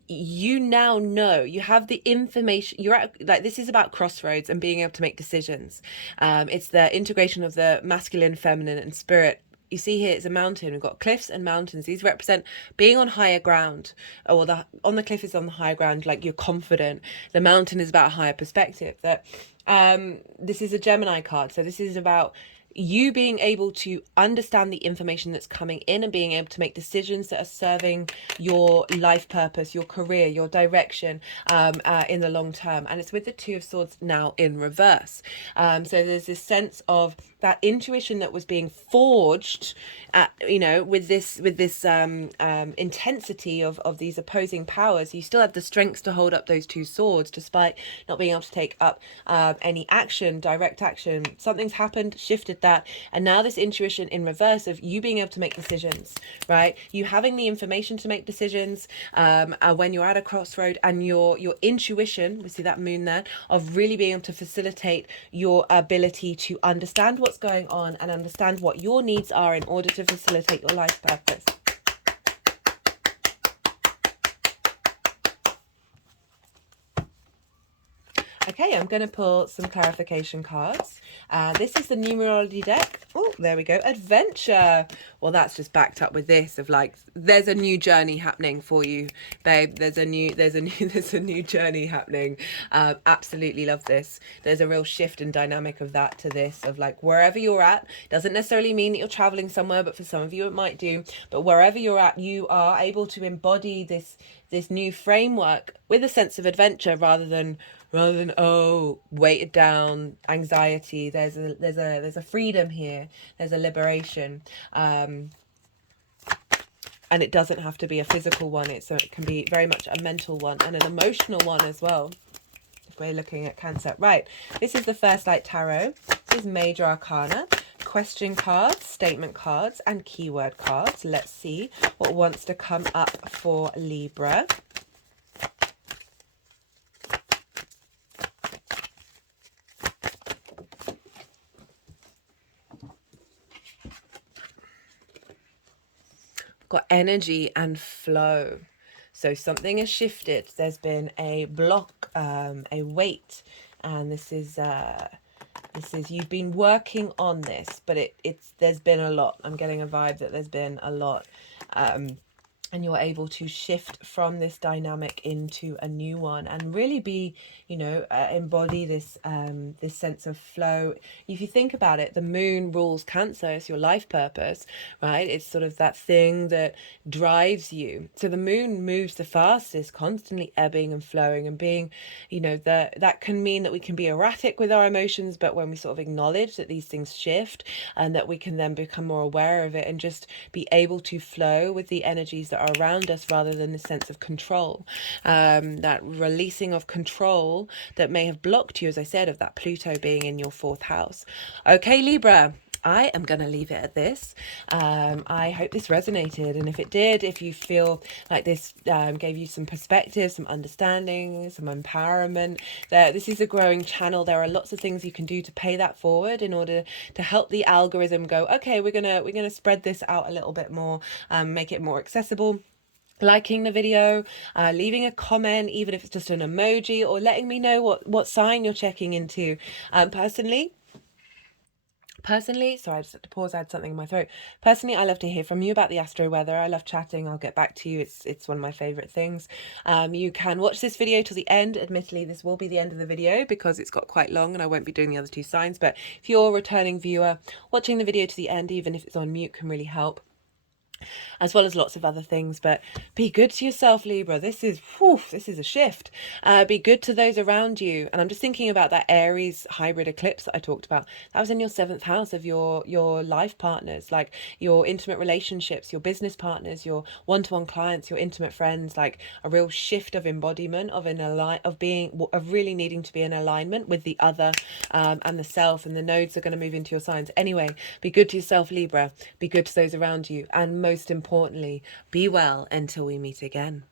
you now know, you have the information, you're at, like, this is about crossroads and being able to make decisions. It's the integration of the masculine, feminine, and spirit. You see here, it's a mountain. We've got cliffs and mountains. These represent being on higher ground. Or on the cliff is on the higher ground, like you're confident. The mountain is about a higher perspective. That this is a Gemini card, so this is about you being able to understand the information that's coming in and being able to make decisions that are serving your life purpose, your career, your direction in the long term. And it's with the Two of Swords now in reverse. So there's this sense of that intuition that was being forged, with this intensity of these opposing powers. You still have the strength to hold up those two swords despite not being able to take up any action, direct action. Something's happened, shifted that, and now this intuition in reverse of you being able to make decisions, right? You having the information to make decisions when you're at a crossroad, and your intuition, we see that moon there, of really being able to facilitate your ability to understand what's going on and understand what your needs are in order to facilitate your life purpose. Okay, I'm going to pull some clarification cards. This is the numerology deck. Oh, there we go. Adventure. Well, that's just backed up with this of like, there's a new journey happening for you, babe. There's a new journey happening. Absolutely love this. There's a real shift in dynamic of that to this, of like wherever you're at. Doesn't necessarily mean that you're traveling somewhere, but for some of you it might do. But wherever you're at, you are able to embody this new framework with a sense of adventure rather than weighted down anxiety. There's a freedom here. There's a liberation, and it doesn't have to be a physical one. It can be very much a mental one and an emotional one as well, if we're looking at Cancer. Right, this is the First Light Tarot. This is Major Arcana, question cards, statement cards, and keyword cards. Let's see what wants to come up for Libra. Got energy and flow. So something has shifted. There's been a block, a weight, and this is you've been working on this, but there's been a lot. I'm getting a vibe that there's been a lot. And you're able to shift from this dynamic into a new one and really be, embody this this sense of flow. If you think about it, the moon rules Cancer. It's your life purpose, right? It's sort of that thing that drives you. So the moon moves the fastest, constantly ebbing and flowing and being, that can mean that we can be erratic with our emotions, but when we sort of acknowledge that these things shift and that we can then become more aware of it and just be able to flow with the energies that are around us rather than the sense of control, that releasing of control that may have blocked you, as I said, of that Pluto being in your 4th house. Okay, Libra, I am going to leave it at this. I hope this resonated, and if it did, if you feel like this gave you some perspective, some understanding, some empowerment, this is a growing channel. There are lots of things you can do to pay that forward in order to help the algorithm go, okay, we're gonna spread this out a little bit more, make it more accessible. Liking the video, leaving a comment, even if it's just an emoji, or letting me know what sign you're checking into. Personally, sorry, I just had to pause. I had something in my throat. Personally, I love to hear from you about the astro weather. I love chatting. I'll get back to you. It's one of my favorite things. You can watch this video till the end. Admittedly, this will be the end of the video because it's got quite long and I won't be doing the other 2 signs. But if you're a returning viewer, watching the video to the end, even if it's on mute, can really help. as well as lots of other things. But be good to yourself, Libra. This is a shift. Be good to those around you. And I'm just thinking about that Aries hybrid eclipse that I talked about. That was in your 7th house of your life partners, like your intimate relationships, your business partners, your one-to-one clients, your intimate friends. Like a real shift of embodiment, of really needing to be in alignment with the other, and the self. And the nodes are going to move into your signs. Anyway, be good to yourself, Libra. Be good to those around you, and most importantly, be well until we meet again.